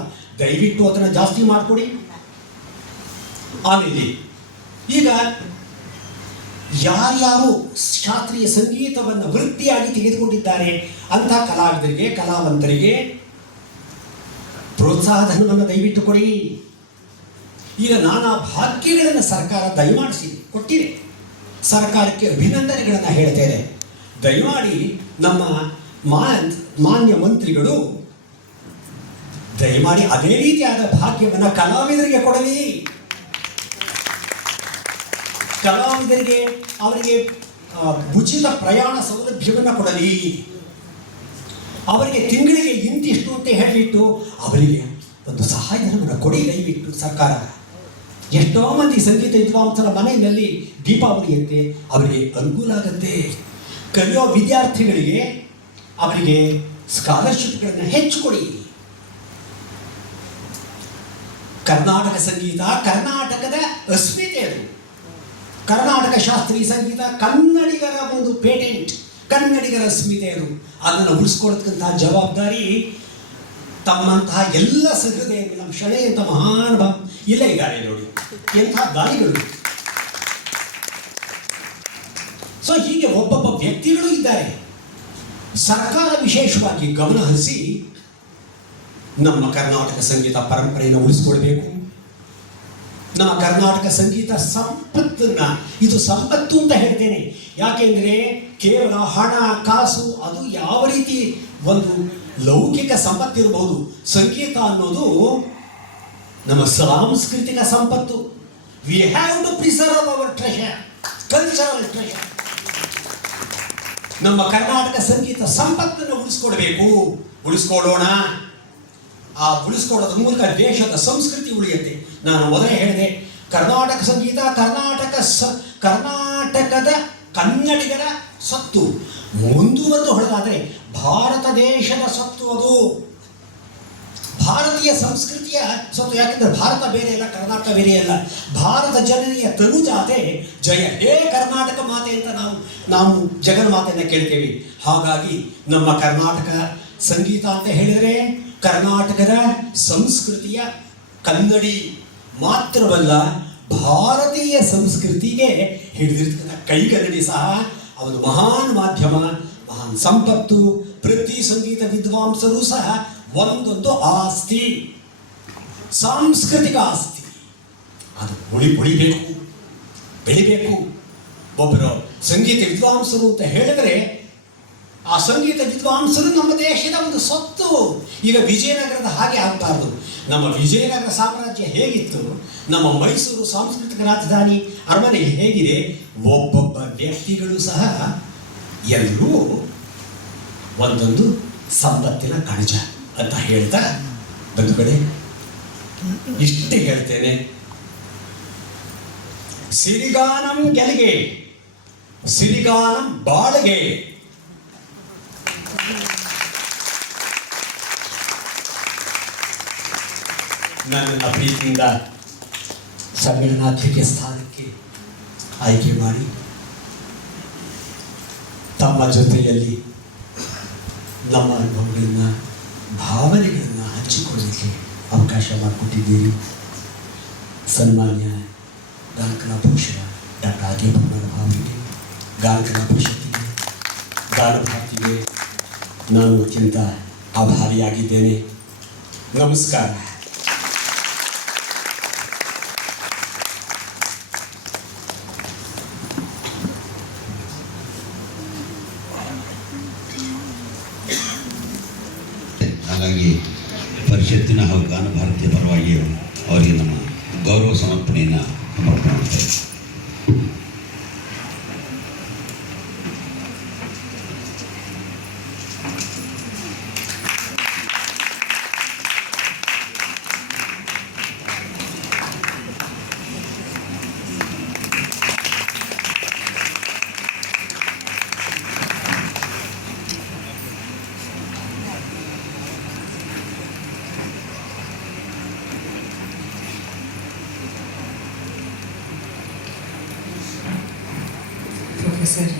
ದಯವಿಟ್ಟು ಅದನ್ನು ಜಾಸ್ತಿ ಮಾಡಿಕೊಡಿ. ಆಮೇಲೆ ಈಗ ಯಾರ್ಯಾರು ಶಾಸ್ತ್ರೀಯ ಸಂಗೀತವನ್ನು ವೃತ್ತಿಯಾಗಿ ತೆಗೆದುಕೊಂಡಿದ್ದಾರೆ ಅಂತಹ ಕಲಾವಿದರಿಗೆ, ಕಲಾವಂತರಿಗೆ ಪ್ರೋತ್ಸಾಹ ಧನವನ್ನು ದಯವಿಟ್ಟು ಕೊಡಿ. ಈಗ ನಾನಾ ಭಾಗ್ಯಗಳನ್ನು ಸರ್ಕಾರ ದಯಮಾಡಿಸಿ ಕೊಟ್ಟಿದೆ. ಸರ್ಕಾರಕ್ಕೆ ಅಭಿನಂದನೆಗಳನ್ನು ಹೇಳ್ತೇನೆ. ದಯಮಾಡಿ ನಮ್ಮ ಮಾನ್ಯ ಮಂತ್ರಿಗಳು ದಯಮಾಡಿ ಅದೇ ರೀತಿಯಾದ ಭಾಗ್ಯವನ್ನು ಕಲಾವಿದರಿಗೆ ಕೊಡಲಿ. ಕಲಾವಿದರಿಗೆ ಅವರಿಗೆ ಉಚಿತ ಪ್ರಯಾಣ ಸೌಲಭ್ಯವನ್ನು ಕೊಡಲಿ. ಅವರಿಗೆ ತಿಂಗಳಿಗೆ ಇಂತಿಷ್ಟು ಅಂತ ಹೇಳಿಟ್ಟು ಅವರಿಗೆ ಒಂದು ಸಹಾಯಧನವನ್ನು ಕೊಡಿ ದಯವಿಟ್ಟು ಸರ್ಕಾರ. ಎಷ್ಟೋ ಮಂದಿ ಸಂಗೀತ ವಿದ್ವಾಂಸರ ಮನೆಯಲ್ಲಿ ದೀಪಾವಳಿ ಅಂತೆ ಅವರಿಗೆ ಅನುಕೂಲ ಆಗುತ್ತೆ. ಕಲಿಯೋ ವಿದ್ಯಾರ್ಥಿಗಳಿಗೆ ಅವರಿಗೆ ಸ್ಕಾಲರ್ಶಿಪ್ಗಳನ್ನು ಹೆಚ್ಚು ಕೊಡಿ. ಕರ್ನಾಟಕ ಸಂಗೀತ ಕರ್ನಾಟಕದ ಅಸ್ಮಿತೆ ಅದು. ಕರ್ನಾಟಕ ಶಾಸ್ತ್ರೀಯ ಸಂಗೀತ ಕನ್ನಡಿಗರ ಒಂದು ಪೇಟೆಂಟ್, ಕನ್ನಡಿಗರ ಅಸ್ಮಿತೆ ಅದು. ಅದನ್ನು ಉಳಿಸ್ಕೊಳ್ಳತಕ್ಕಂತಹ ಜವಾಬ್ದಾರಿ ತಮ್ಮಂತಹ ಎಲ್ಲ ಸಹೃದಯರು, ನಮ್ಮ ಶಣೆ ಅಂತ ಮಹಾನುಭಾವ ಇಲ್ಲೇ ಇದ್ದಾರೆ ನೋಡಿ, ಎಂಥ ದಾನಿಗಳು. ಸೊ ಹೀಗೆ ಒಬ್ಬೊಬ್ಬ ವ್ಯಕ್ತಿಗಳು ಇದ್ದಾರೆ. ಸರ್ಕಾರ ವಿಶೇಷವಾಗಿ ಗಮನ ಹರಿಸಿ ನಮ್ಮ ಕರ್ನಾಟಕ ಸಂಗೀತ ಪರಂಪರೆಯನ್ನು ಉಳಿಸ್ಕೊಳ್ಬೇಕು. ನಮ್ಮ ಕರ್ನಾಟಕ ಸಂಗೀತ ಸಂಪತ್ತನ್ನ, ಇದು ಸಂಪತ್ತು ಅಂತ ಹೇಳ್ತೇನೆ ಯಾಕೆಂದ್ರೆ ಕೇವಲ ಹಣ ಕಾಸು ಅದು ಯಾವ ರೀತಿ ಒಂದು ಲೌಕಿಕ ಸಂಪತ್ತಿರಬಹುದು, ಸಂಗೀತ ಅನ್ನೋದು ನಮ್ಮ ಸಾಂಸ್ಕೃತಿಕ ಸಂಪತ್ತು. We have to preserve our treasure, cultural treasure. ನಮ್ಮ ಕರ್ನಾಟಕ ಸಂಗೀತ ಸಂಪತ್ತನ್ನು ಉಳಿಸ್ಕೊಳ್ಳೋಣ. ಆ ಉಳಿಸ್ಕೊಳ್ಳೋದ್ರ ಮೂಲಕ ದೇಶದ ಸಂಸ್ಕೃತಿ ಉಳಿಯುತ್ತೆ. ನಾನು ಮೊದಲೇ ಹೇಳಿದೆ, ಕರ್ನಾಟಕ ಸಂಗೀತ ಕರ್ನಾಟಕದ ಕನ್ನಡಿಗರ ಸತ್ತು. ಮುಂದುವರೆದು ಹೊರದಾದರೆ ಭಾರತ ದೇಶದ ಸತ್ತು, ಅದು ಭಾರತೀಯ ಸಂಸ್ಕೃತಿಯ ಸತ್ತು. ಯಾಕೆಂದ್ರೆ ಭಾರತ ಬೇರೆ ಇಲ್ಲ, ಕರ್ನಾಟಕ ಬೇರೆ ಅಲ್ಲ. ಭಾರತ ಜನನಿಯ ತನುಜಾತೆ ಜಯ ಹೇ ಕರ್ನಾಟಕ ಮಾತೆ ಅಂತ ನಾವು ಜಗನ್ಮಾತೆಯನ್ನು ಕೇಳ್ತೇವೆ. ಹಾಗಾಗಿ ನಮ್ಮ ಕರ್ನಾಟಕ ಸಂಗೀತ ಅಂತ ಹೇಳಿದರೆ ಕರ್ನಾಟಕದ ಸಂಸ್ಕೃತಿಯ ಕನ್ನಡಿ ಮಾತ್ರವಲ್ಲ, ಭಾರತೀಯ ಸಂಸ್ಕೃತಿಗೆ ಹಿಡಿದಿರ್ತಕ್ಕಂಥ ಕೈಗನ್ನಡಿ ಸಹ ಒಂದು ಮಹಾನ್ ಮಾಧ್ಯಮ, ಮಹಾನ್ ಸಂಪತ್ತು. ಪ್ರತಿ ಸಂಗೀತ ವಿದ್ವಾಂಸರು ಸಹ ಒಂದೊಂದು ಆಸ್ತಿ, ಸಾಂಸ್ಕೃತಿಕ ಆಸ್ತಿ. ಅದು ಉಳಿಬೇಕು, ಬೆಳಿಬೇಕು. ಒಬ್ಬರು ಸಂಗೀತ ವಿದ್ವಾಂಸರು ಅಂತ ಹೇಳಿದರೆ ಆ ಸಂಗೀತ ವಿದ್ವಾಂಸರು ನಮ್ಮ ದೇಶದ ಒಂದು ಸೊತ್ತು. ಈಗ ವಿಜಯನಗರದ ಹಾಗೆ ಆಗಬಾರ್ದು. ನಮ್ಮ ವಿಜಯನಗರ ಸಾಮ್ರಾಜ್ಯ ಹೇಗಿತ್ತು, ನಮ್ಮ ಮೈಸೂರು ಸಾಂಸ್ಕೃತಿಕ ರಾಜಧಾನಿ ಅರಮನೆ ಹೇಗಿದೆ, ಒಬ್ಬೊಬ್ಬ ವ್ಯಕ್ತಿಗಳು ಸಹ ಎಲ್ಲರೂ ಒಂದೊಂದು ಸಂಪತ್ತಿನ ಕಣಜ ಅಂತ ಹೇಳ್ತಾ ಬಂಧುಗಳೇ ಇಷ್ಟೇ ಹೇಳ್ತೇನೆ. ಸಿರಿಗಾನಂ ಗೆಲಿಗೆ, ಸಿರಿಗಾನಂ ಬಾಳಿಗೆ. ನನ್ನ ಪ್ರೀತಿಯಿಂದ ಸಮ್ಮೇಳನಾಧ್ಯಕ್ಷ ಸ್ಥಾನಕ್ಕೆ ಆಯ್ಕೆ ಮಾಡಿ ತಮ್ಮ ಜೊತೆಯಲ್ಲಿ ನಮ್ಮ ಅನುಭವಗಳನ್ನು, ಭಾವನೆಗಳನ್ನು ಹಂಚಿಕೊಳ್ಳಲಿಕ್ಕೆ ಅವಕಾಶ ಮಾಡಿಕೊಟ್ಟಿದ್ದೀರಿ. ಸನ್ಮಾನ್ಯ ಗಾನಕಲಾ ಭೂಷಣ ಡಾಕ್ಟರ್ ಆರ್ ಕೆ ಪದ್ಮನಾಭ ಅವರಿಗೆ, ಗಾನಕಲಾ ಪರಿಷತ್ತಿಗೆ, ಗಾನಭಾರತಿಗೆ ನಾನು ಅತ್ಯಂತ ಆಭಾರಿಯಾಗಿದ್ದೇನೆ. ನಮಸ್ಕಾರ. ಹಾಗಾಗಿ ಪರಿಷತ್ತಿನ ಹಾಗೂ ಗಾನ ಭಾರತೀಯ ಪರವಾಗಿ ಅವರಿಗೆ ನಮ್ಮ ಗೌರವ ಸಮರ್ಪಣೆಯನ್ನು ಸಮರ್ಪಣೆ ಮಾಡ್ತೇವೆ. Professor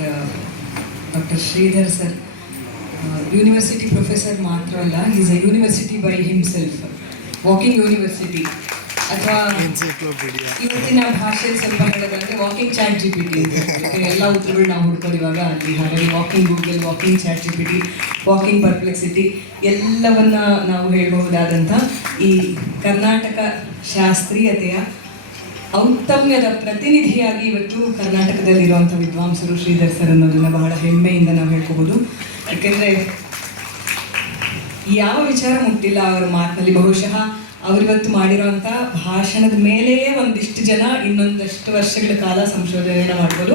doctor Shridhar sir university professor ಮಾತ್ರ ಅಲ್ಲ, is a university by himself, walking university. ಅಥವಾ ಇವತ್ತಿನ ಭಾಷೆಯಲ್ಲಿ ಸ್ವಲ್ಪ ಹೇಳೋದಾದ್ರೆ ವಾಕಿಂಗ್ ಚಾಟ್ GPT ಎಲ್ಲ ಉತ್ತರಗಳು ನಾವು ಹುಡ್ಕೋದು ಇವಾಗ ಅಲ್ಲಿ. ಹಾಗಾಗಿ walking Google, walking chat GPT, walking Perplexity ಎಲ್ಲವನ್ನ ನಾವು ಹೇಳಬಹುದಾದಂಥ ಈ ಕರ್ನಾಟಕ ಶಾಸ್ತ್ರೀಯತೆಯ ಔತ್ತಮ್ಯದ ಪ್ರತಿನಿಧಿಯಾಗಿ ಇವತ್ತು ಕರ್ನಾಟಕದಲ್ಲಿರುವಂಥ ವಿದ್ವಾಂಸರು ಶ್ರೀಧರ್ ಸರ್ ಅನ್ನೋದನ್ನ ಬಹಳ ಹೆಮ್ಮೆಯಿಂದ ನಾವು ಹೇಳ್ಕೋಬಹುದು. ಯಾಕೆಂದರೆ ಯಾವ ವಿಚಾರ ಮುಟ್ಟಿಲ್ಲ ಅವರ ಮಾತಿನಲ್ಲಿ. ಬಹುಶಃ ಅವರಿವತ್ತು ಮಾಡಿರೋಂಥ ಭಾಷಣದ ಮೇಲೆಯೇ ಒಂದಿಷ್ಟು ಜನ ಇನ್ನೊಂದಷ್ಟು ವರ್ಷಗಳ ಕಾಲ ಸಂಶೋಧನೆಯನ್ನು ಮಾಡ್ಬೋದು.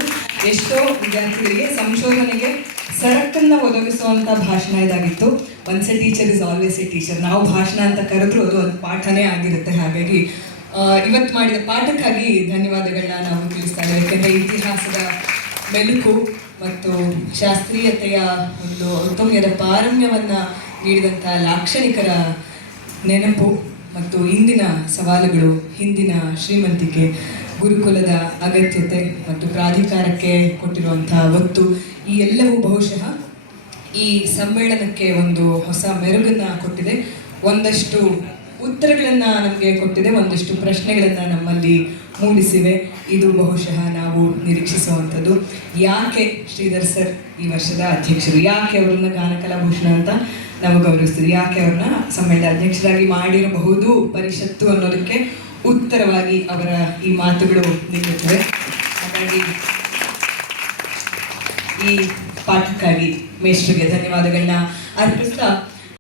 ಎಷ್ಟೋ ವಿದ್ಯಾರ್ಥಿಗಳಿಗೆ ಸಂಶೋಧನೆಗೆ ಸರಕನ್ನು ಒದಗಿಸುವಂಥ ಭಾಷಣ ಇದಾಗಿತ್ತು. Once A teacher is always A teacher. ನಾವು ಭಾಷಣ ಅಂತ ಕರೆದ್ರೂ ಅದು ಒಂದು ಪಾಠನೇ ಆಗಿರುತ್ತೆ. ಹಾಗಾಗಿ ಇವತ್ತು ಮಾಡಿದ ಪಾಠಕ್ಕಾಗಿ ಧನ್ಯವಾದಗಳನ್ನ ನಾವು ತಿಳಿಸ್ತಾ ಇದ್ದೇವೆ. ಯಾಕೆಂದರೆ ಇತಿಹಾಸದ ಮೆಲುಕು ಮತ್ತು ಶಾಸ್ತ್ರೀಯತೆಯ ಒಂದು ಔತ್ತಮ್ಯದ ಪಾರಮ್ಯವನ್ನು ನೀಡಿದಂಥ ಲಾಕ್ಷಣಿಕರ ನೆನಪು ಮತ್ತು ಇಂದಿನ ಸವಾಲುಗಳು, ಹಿಂದಿನ ಶ್ರೀಮಂತಿಕೆ, ಗುರುಕುಲದ ಅಗತ್ಯತೆ ಮತ್ತು ಪ್ರಾಧಿಕಾರಕ್ಕೆ ಕೊಟ್ಟಿರುವಂಥ ಒತ್ತು, ಈ ಎಲ್ಲವೂ ಬಹುಶಃ ಈ ಸಮ್ಮೇಳನಕ್ಕೆ ಒಂದು ಹೊಸ ಮೆರುಗನ್ನು ಕೊಟ್ಟಿದೆ. ಒಂದಷ್ಟು ಉತ್ತರಗಳನ್ನು ನಮಗೆ ಕೊಟ್ಟಿದೆ, ಒಂದಷ್ಟು ಪ್ರಶ್ನೆಗಳನ್ನು ನಮ್ಮಲ್ಲಿ ಮೂಡಿಸಿವೆ. ಇದು ಬಹುಶಃ ನಾವು ನಿರೀಕ್ಷಿಸುವಂಥದ್ದು. ಯಾಕೆ ಶ್ರೀಧರ್ ಸರ್ ಈ ವರ್ಷದ ಅಧ್ಯಕ್ಷರು, ಯಾಕೆ ಅವರನ್ನ ಗಾನಕಲಾಭೂಷಣ ಅಂತ ನಾವು ಗೌರವಿಸ್ತೀವಿ, ಯಾಕೆ ಅವ್ರನ್ನ ಸಮ್ಮೇಳನದ ಅಧ್ಯಕ್ಷರಾಗಿ ಮಾಡಿರಬಹುದು ಪರಿಷತ್ತು ಅನ್ನೋದಕ್ಕೆ ಉತ್ತರವಾಗಿ ಅವರ ಈ ಮಾತುಗಳು ನಿಲ್ಲುತ್ತವೆ. ಹಾಗಾಗಿ ಈ ಪಾಠಕ್ಕಾಗಿ ಮೇಷ್ಟ್ರಿಗೆ ಧನ್ಯವಾದಗಳನ್ನ ಅರ್ಪಿಸ್ತಾ